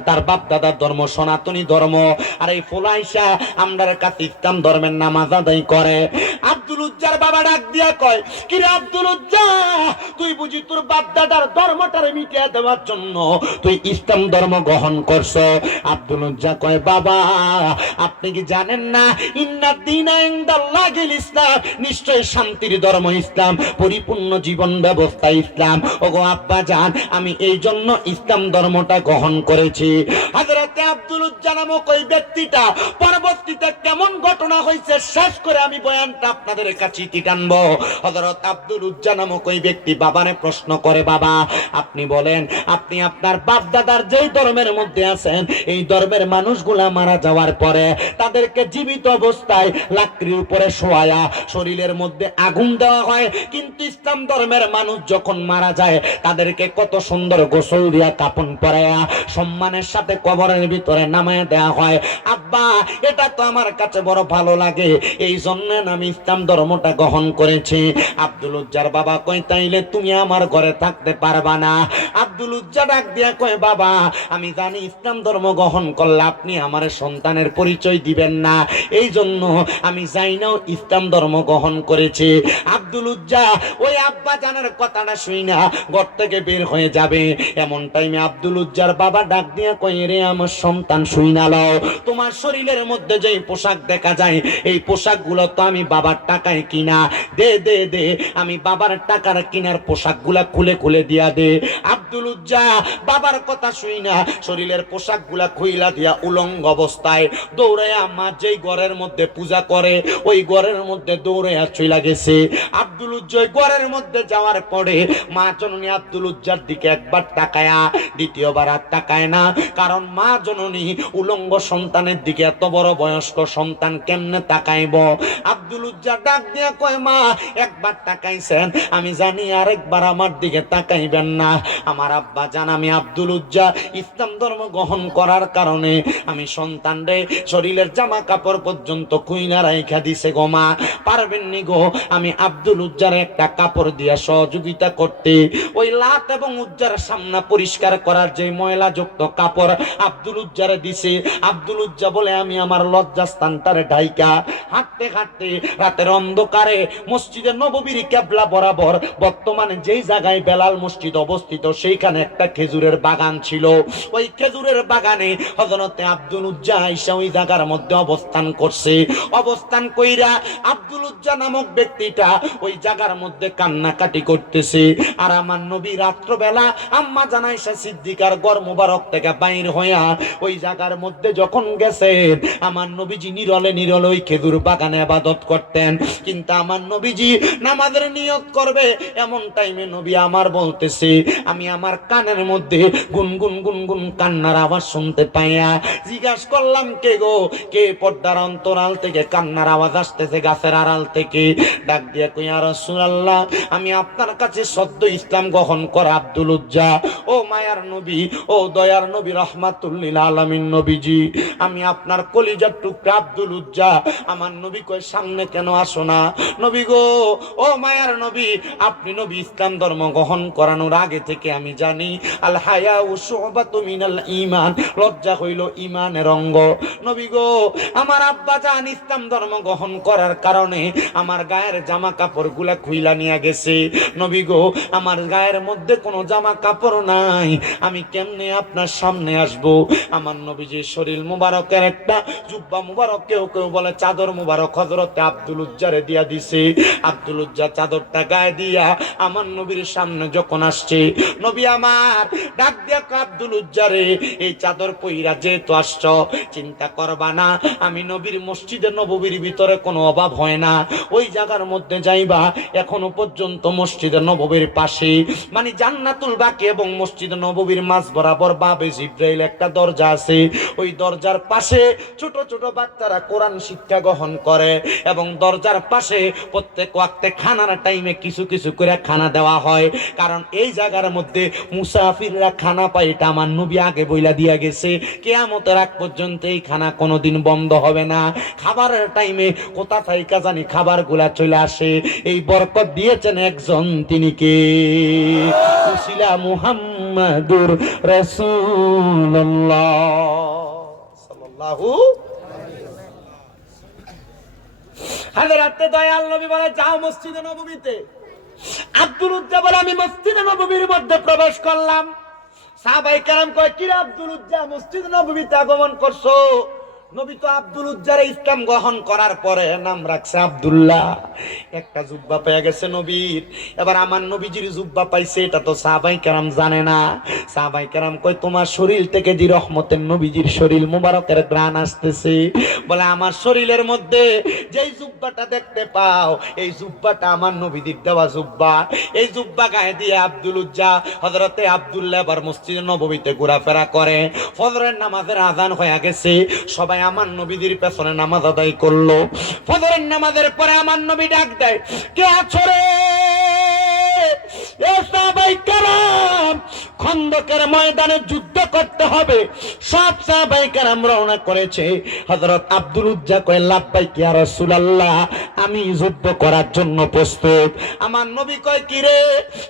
তার বাপ দাদার ধর্ম সনাতনী ধর্ম, আর এই পোলা আইসা আমরার কাছে ইসলাম ধর্মের নামাজ আদায় করে। আব্দুল উজ্জার বাবা ডাক দিয়া কয়, কি রে আব্দুল উজ্জা, তুই বুঝি তোর বাপ দাদার ধর্মটারে মিটিয়ে দেওয়ার জন্য তুই ইসলাম ধর্ম গ্রহণ করছো? আব্দুল উজ্জা কয়, বাবা আপনি কি জানেন না, ইন্নাদ দীনা ইনদাল্লাহিল ইসলাম, নিশ্চয় শান্তির ধর্ম ইসলাম, পরিপূর্ণ জীবন ব্যবস্থা ইসলাম। ওগো আব্বা জান, আমি এই জন্য ইসলাম ধর্মটা গ্রহণ করেছি। হযরতে আব্দুল উজ্জা নামক ওই ব্যক্তিটা পরবর্তীতে কেমন ঘটনা হয়েছে শেষ করে আমি বয়ানটা আপনাদের কাছে টানবো। হযরত আব্দুল উজ্জা নামক ওই ব্যক্তি বাবারে প্রশ্ন করে, বাবা আপনি বলেন, আপনি আপনার বাপ দাদার যেই ধর্মের মধ্যে আছেন, এই ধর্মের মানুষগুলা মারা যাওয়ার পরে তাদেরকে জীবিত অবস্থায় লাকড়ির উপরে শোয়ায়া শরীরের মধ্যে আগুন দেওয়া হয়, কিন্তু ইসলাম ধর্মের মানুষ যখন মারা যায় তাদেরকে কত সুন্দর গোসল দিয়া কাপন পরায়া সম্মানের সাথে কবরের ভিতরে নামায় দেওয়া হয়। আব্বা এটা তো আমার কাছে বড় ভালো লাগে, এই জন্য আমি ইসলাম ধর্মটা গ্রহণ করেছি। আব্দুল উজ্জার বাবা কয়, তাইলে তুমি আমার ঘরে থাকতে পারবা না। আব্দুল উজ্জা ডাক দিয়া কয়, বাবা আমি জানি ইসলাম ধর্ম গ্রহণ করলে আপনি আমার সন্তানের পরিচয় দিবেন না, এই জন্য আমি যাই নাও ইসলাম ধর্ম গ্রহণ করেছি। আব্দুল উজ্জা ওই আব্বা জানের কথাটা শুই না ঘর থেকে বের হয়ে যাবে, এমন টাইমে আব্দুল উজ্জার বাবা ডাক দিয়া কয়, রে আমার সন্তান শুই না লও, তোমার শরীরের মধ্যে যেই পোশাক দেখা যায় এই পোশাকগুলো তো আমি বাবার টাকায় কিনা, দে দে দে, আমি বাবার টাকার কিনার পোশাকগুলা খুলে খুলে দিয়া দে। আব্দুল উজ্জা বাবার কথা শুই না শরীরের পোশাকগুলা খুইলা দিয়া উলঙ্গ অবস্থায় দৌড়াইয়া মা যেই ঘরের মধ্যে পূজা করে ওই ঘরের মধ্যে দৌড়াইয়া চইলা গেছে। আব্দুল উজ্জা ঘরের মধ্যে যাওয়ার পরে মা জননী আব্দুল উজ্জার দিকে একবার তাকায়া দ্বিতীয়বার আর তাকায় না, কারণ মা জননী উলঙ্গ সন্তানের দিকে এত বড় বয়স্ক সন্তান কেমনে তাকাইব? আব্দুল উজ্জা ডাক দিয়া কয়, মা একবার তাকাইছেন, আমি জানি আরেকবার আমার দিকে তাকাইবেন না। আমার আব্বা জান, আমি আব্দুল উজ্জা ইসলাম ধর্ম গ্রহণ করার কারণে আমি সন্তানরে শরীরের জামা কাপড় পর্যন্ত খুইনা রাইখা দিছে গো মা, পারবেন নি গো আমি আব্দুল উজ্জার একটা কাপড় দিয়া সহযোগিতা করতে? ওই লাত এবং উজ্জার সামনা পরিষ্কার করার যে ময়লা যুক্ত কাপড় আব্দুল উজ্জারে দিছে। আব্দুল উজ্জা বলে, আমি আমার লজ্জাস্থানটারে ঢাইকা হাঁটতে হাঁটতে রাতের অন্ধকারে মসজিদে নববীর কেবলা বরাবর বর্তমানে যেই জায়গায় বেলাল মসজিদ অবস্থিত সেইখানে একটা খেজুরের বাগান ছিল। ওই খেজুরের বাগানে হযরতে আব্দুল উজ্জা আয়েশা ওই জায়গার মধ্যে অবস্থান করছে। অবস্থান কইরা আব্দুল উজ্জা নামক ব্যক্তিটা ওই জায়গার মধ্যে কান্নাকাটি করতেছে। আর আমার নবী রাত্রবেলা আম্মা জান আয়েশা সিদ্দিকার ঘর মোবারক থেকে বাইর হইয়া ওই জায়গার মধ্যে যখন গেছেন, আমার নবীজি নিরলে নিরলে ওই খেজুর বাগানে ইবাদত করতেন। কিন্তু আমার নবীজি নামাজের নিয়ত করবে এমন টাইমে নবী আমার বলতেছে, আমি আমার আমার কানের মধ্যে গুনগুন গুনগুন কান্নার আওয়াজ শুনতে পাইয়া জিজ্ঞাসা করলাম, কে গো? কে পর্দার অন্তরাল থেকে কান্নার আওয়াজ আসতেছে গাছের আড়াল থেকে? ডাক দিয়া কই, ইয়া রাসূলুল্লাহ, আমি আপনার কাছে সদ্য ইসলাম গ্রহণ করা আব্দুল উজ্জা। ও মায়ার নবী, ও দয়ার নবী, রাহমাতুল লিল আলামিন নবীজি, আমি আপনার কলিজার টুকরা আব্দুল উজ্জা। আমার নবী কয়, সামনে কেন আসো না? নবী গো, ও মায়ার নবী, আপনি নবী ইসলাম ধর্ম গ্রহণ করানোর আগে থেকে আমি জানি আল হায়াউ শুবাতু মিনাল ঈমান, লজ্জা হইল ঈমানের অঙ্গ। নবী গো, আমার আব্বা জান ইসলাম ধর্ম গ্রহণ করার কারণে আমার গায়ের জামা কাপড়গুলা খুইলা নিয়ে গেছে। নবী গো, আমার গায়ের মধ্যে কোনো জামা কাপড় নাই, আমি কেমনে আপনার সামনে আসব? আমার নবীজির শরীর মুবারকের একটা জুব্বা মুবারক, কেউ কেউ বলে চাদর মুবারক, হযরতে আব্দুল উজ্জারে দিয়া দিছে। আব্দুল উজ্জা চাদরটা গায়ে দিয়া আমার নবীর সামনে যখন আসছে, নবী আমার ডাক দিয়া আব্দুল উজ্জারে, এই চাদর পইরা যেহেতু আসছ, চিন্তা করবা না, আমি নবীর মসজিদে নববীর ভিতরে কোনো অভাব হয় না, ওই জায়গার মধ্যে যাইবা। এখনো পর্যন্ত মসজিদে নববীর পাশে, মানে জান্নাতুল বাকি এবং মসজিদে নববীর মাঝ বরাবর বাবে জিব্রাইল একটা দরজা আছে, ওই দরজার পাশে ছোট ছোট বাচ্চারা কোরআন শিক্ষা গ্রহণ করে এবং দরজার পাশে প্রত্যেক ওয়াক্তে খানার টাইমে কিছু কিছু করে খানা দেওয়া হয়। কারণ এই জায়গার মধ্যে মুসাফিররা খানা পায়, এটা আমার নবী আগে বইলা দিয়া গেছে, কিয়ামতের আগ পর্যন্ত এই খানা কোনোদিন বন্ধ হবে না। খাবারের টাইমে কোথা থেকে জানি খাবারগুলা চলে আসে। এই বরকত দিয়েছেন একজন, তিনি কে? উসিলা মুহাম্মাদুর রাসূলুল্লাহ সাল্লাল্লাহু। হযরতে দয়াল নবী বলে, যাও মসজিদে নববীতে। আব্দুল উজ্জা বলে, আমি মসজিদে নববীর মধ্যে প্রবেশ করলাম। সাহাবায়ে কেরাম কয়, কি রে আব্দুল উজ্জা, মসজিদে নববীতে আগমন করছো? নবী তো আব্দুল উজ্জারে ইসলাম গ্রহণ করার পরে নাম রাখছে আব্দুল্লাহ। একটা জুব্বা পেয়ে গেছে নবীর। এবার আমার নবীজির জুব্বা পাইছে, এটা তো সাহাবায়ে কেরাম জানে না। সাহাবায়ে কেরাম কয়, তোমার শরীর থেকে যে রহমতের নবীজির শরীর মুবারকের ঘ্রাণ আসতেছে, বলে আমার শরীরের মধ্যে যেই জুব্বাটা দেখতে পাও, এই জুব্বাটা আমার নবীজির দেওয়া জুব্বা। এই জুব্বা গায়ে দিয়ে আব্দুল উজ্জা হযরতে আব্দুল্লাহ এবার মসজিদে নববীতে ঘোরাফেরা করে। ফজরের নামাজের আযান হয়ে গেছে, সবাই আমার নবীদের পেছনে নামাজ আদায় করলো। ফজরের নামাজের পরে আমার নবী ডাক দেয়, কে আছো রে? সাহাবায়ে কেরাম, খন্দকের ময়দানে যুদ্ধ করতে হবে। সব সাহাবায়ে কেরাম রওনা করেছে। হযরত আব্দুল উজ্জা কয়, লাব্বাইক ইয়া রাসূলুল্লাহ, আমি যুদ্ধ করার জন্য প্রস্তুত। আমার নবী কয়, কি রে,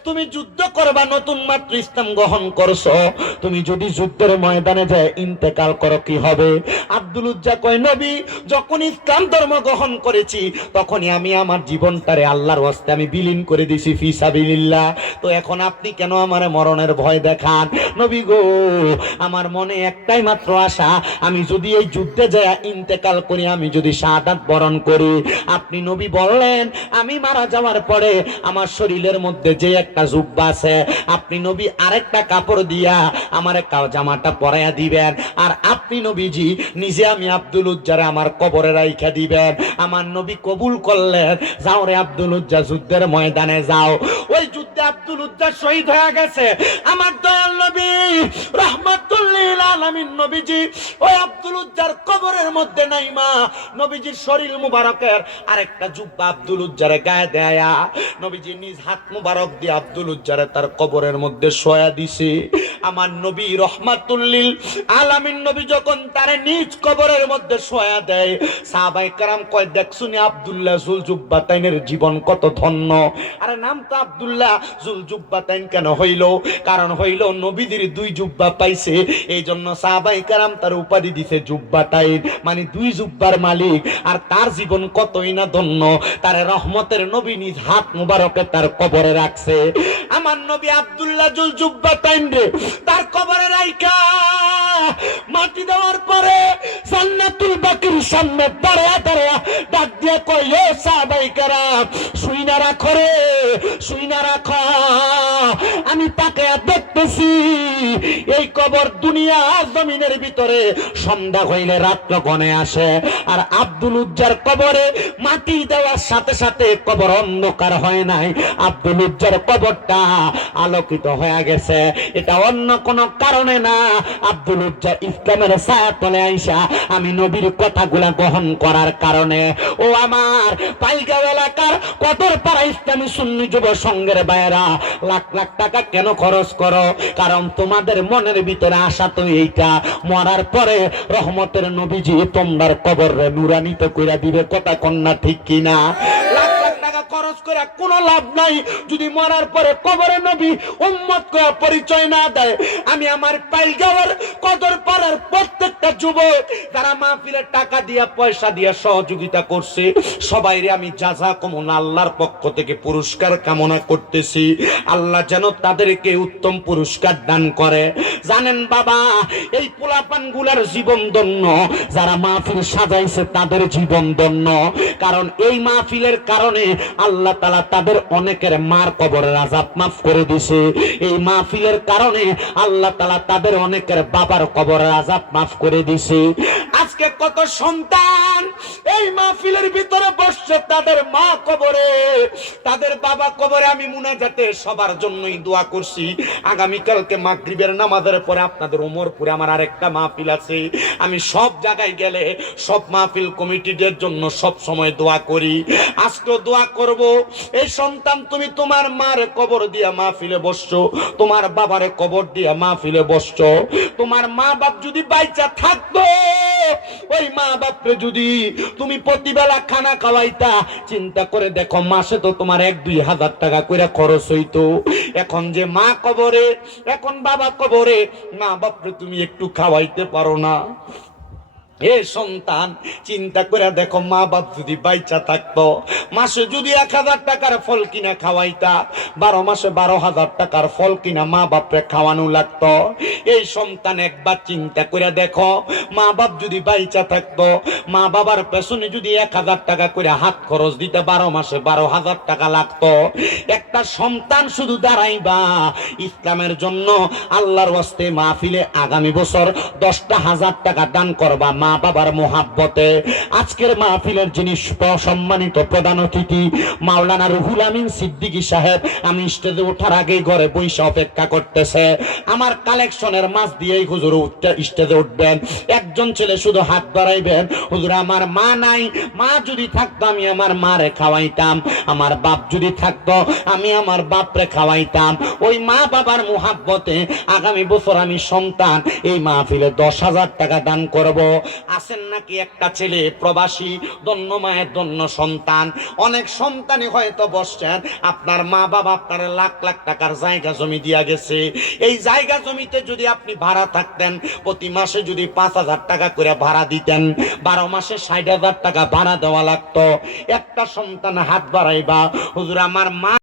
তুমি যুদ্ধ করবা? নতুন মাত্র ইসলাম গ্রহণ করছো, তুমি যদি যুদ্ধের ময়দানে যায় ইন্তেকাল করো কি হবে? আব্দুল উজ্জা কয়, নবী, যখন ইসলাম ধর্ম গ্রহণ করেছি তখনই আমি আমার জীবনটারে আল্লাহর ওয়াস্তে আমি বিলীন করে দিয়েছি ফি সাবিলিল্লাহ। তো এখন আপনি কেন আমার মরণের ভয় দেখান? নবী গো, আমার মনে একটাই মাত্র আশা, আমি যদি এই যুদ্ধে যায় ইন্তেকাল করি, আমি যদি শাহাদাত বরণ করি। আপনি নবী বললেন, আমি মারা যাওয়ার পরে আমার শরীরের মধ্যে যে একটা জুব্বা আছে, আপনি নবী আরেকটা কাপড় দিয়া আমার জামাটা পরাইয়া দিবেন, আর আপনি নবীজি নিজে আমি আব্দুল উজ্জারে আমার কবরে রাইখা দিবেন। আমার নবী কবুল করলেন। যাও রে আব্দুল উজ্জা, যুদ্ধের ময়দানে যাও। ওই যুদ্ধে আব্দুল উজ্জা শহীদ হয়ে গেছে। আমার দয়াল নবী রাহমাতুল লিল আলামিন নবীজি ওই আব্দুল উজ্জার কবরের মধ্যে নাইমা নবীজির শরীর মুবারকের আরেকটা জুব্বা আব্দুল উজ্জারে গায়ে দেয়া নবীজি নিজ হাত মুবারক দিয়ে আব্দুল উজ্জারে তার কবরের মধ্যে শোয়া দিছে। আমার নবী রাহমাতুল লিল আলামিন নবী যখন তার নিজ কবরের মধ্যে শোয়া দেয়, সাহাবায়ে কেরাম কয়, দেখছুনি আব্দুল্লাহ জুলজুব্বাতাইনের জীবন কত ধন্য। আরে নাম তো আব্দুল্লাহ জুলজুব্বাতাইন কেন হইল? কারণ হইল নবীদের দুই জুব্বা পাইছে, এই জন্য সাহাবায়ে কেরাম তার উপাধি দিছে জুব্বাতাইন, মানে দুই জুব্বার মালিক। আর তার জীবন কতই না ধন্য, তার রহমতের নবী নিজ হাত মুবারকে তার কবরে রাখছে। আমার নবী আব্দুল্লাহ জুলজুব্বাতাইন রে তার কবরে রাইখা মাটি দেওয়ার পরে জান্নাতুল বাকির সামনে দাঁড়ায়া দাঁড়ায়া ডাক দিয়ে কয়, ও সাহাবায়ে কেরাম, শুইনা রাখো রে, শুইনা রাখো। আমি তাকে দেখতে বলতেছি এই কবর দুনিয়ার জমিনের ভিতরে সন্ধ্যা হইলে রাত্র গনে আসে, আর আব্দুল উজ্জার কবরে মাটি দেওয়ার সাথে সাথে কবর অন্ধকার হয় নাই, আব্দুল উজ্জার কবরটা আলোকিত হয়ে গেছে। এটা অন্য কোনো কারণে না, আব্দুল উজ্জা ইসলামের ছায়া তলে আইসা আমি নবীর কথাগুলা গ্রহণ করার কারণে। ও আমার পাইলগাঁও এলাকার কদরপাড়া ইসলামী সুন্নি যুব সংঘের ভাইয়েরা, লাখ লাখ টাকা কেন খরচ করো? কারণ তোমাদের মনের ভিতরে আশা তো এইটা, মরার পরে রহমতের নবীজি তোমার কবরে নুরানিত কইরা দিবে। কথা কন্যা ঠিক কিনা? লাখ লাখ টাকা খরচ করে কোনো লাভ নাই যদি মরার পরে কবরে নবী উম্মত করা পরিচয় না দেয়। আমি আমার পাইলগাঁওয়ের কদরপাড়ার প্রত্যেকটা যুবক যারা মাহফিলের টাকা দিয়া পয়সা দিয়া সহযোগিতা করছে, সবাইরে আমি জাযাকুমুল্লাহ আল্লাহর পক্ষ থেকে পুরস্কার কামনা করতেছি। আল্লাহ যেন তাদেরকে উত্তম পুরস্কার দান করে। জানেন বাবা, এই পোলাপান গুলার জীবন ধন্য, যারা মাহফিল সাজাইছে তাদের জীবন ধন্য। কারণ এই মাহফিলের কারণে আল্লাহ তাআলা তাদের অনেকের মার কবরের আযাব মাফ করে দিয়েছে। এই মাহফিলের কারণে আল্লাহ তাআলা তাদের অনেকের বাবার কবরের আযাব মাফ করে দিয়েছে। আজকে কত সন্তান এই মাহফিলের ভিতরে বসছে, তাদের মা কবরে, তাদের বাবা কবরে। আমি মুনাজাতে সবার জন্যই দোয়া করছি। আগামীকালকে মাগরিবের নামাজের পরে আপনাদের ওমরপুরে আমার আরেকটা মাহফিল আছে। আমি সব জায়গায় গেলে সব মাহফিল কমিটিদের জন্য সব সময় দোয়া করি। আজকেও দোয়া করব। এই সন্তান, তুমি তোমার মার কবর দিয়া মাহফিলে বসছো, তোমার বাবারে কবর দিয়া মাহফিলে বসছো। তোমার মা বাপ যদি বাইচা থাকতো, ওই মা বাপরে যদি তুমি প্রতিবেলা খানা খাওয়াইতা, চিন্তা করে দেখো মাসে তো তোমার 1-2 হাজার টাকা করে খরচ হইতো। এখন যে মা কবরে, এখন বাবা কবরে, মা বাপরে তুমি একটু খাওয়াইতে পারো না। এ সন্তান, চিন্তা করে দেখো মা বাপ যদি বাইচা থাকতো, মাসে যদি 1000 টাকার ফল কিনা খাওয়াইতা, 12 মাসে 12,000 টাকার ফল কিনা মা বাপরে খাওয়ানো লাগতো। এই সন্তান একবার চিন্তা করে দেখো, মা বাপ যদি বাইচা থাকতো, মা বাবার পেছনে যদি 1000 টাকা করে হাত খরচ দিতে 12 মাসে 12,000 টাকা লাগতো। একটা সন্তান শুধু দাঁড়াইবা ইসলামের জন্য, আল্লাহর ওয়াস্তে মাহফিলে আগামী বছর 10,000 টাকা দান করবা মা বাবার মোহাব্বতে। আজকের মাহফিলের যিনি সম্মানিত প্রধান অতিথি মাওলানা রুহুল আমিন সিদ্দিকী সাহেব, আমি স্টেজে ওঠার আগেই ঘরে বইসা অপেক্ষা করতেছে। আমার কালেকশনের মাছ দিয়েই হুজুর স্টেজে উঠবেন। একজন ছেলে শুধু হাত বাড়াইবেন, হুজুর আমার মা নাই, মা যদি থাকতো আমি আমার মারে খাওয়াইতাম, আমার বাপ যদি থাকতো আমি আমার বাপরে খাওয়াইতাম। ওই মা বাবার মোহাব্বতে আগামী বছর আমি সন্তান এই মাহফিলে 10,000 টাকা দান করব। আছেন নাকি একটা ছেলে প্রবাসী, ধন্য মায়ের ধন্য সন্তান। অনেক সন্তানই হয়তো বসছেন, আপনার মা বাবা আপনার লাখ লাখ টাকার জায়গা জমি দিয়া গেছে। এই জায়গা জমিতে যদি আপনি ভাড়া থাকতেন, প্রতি মাসে যদি 5,000 টাকা করে ভাড়া দিতেন, 12 মাসে 60,000 টাকা ভাড়া দেওয়া লাগতো। একটা সন্তান হাত বাড়াইবা, হুজুর আমার মা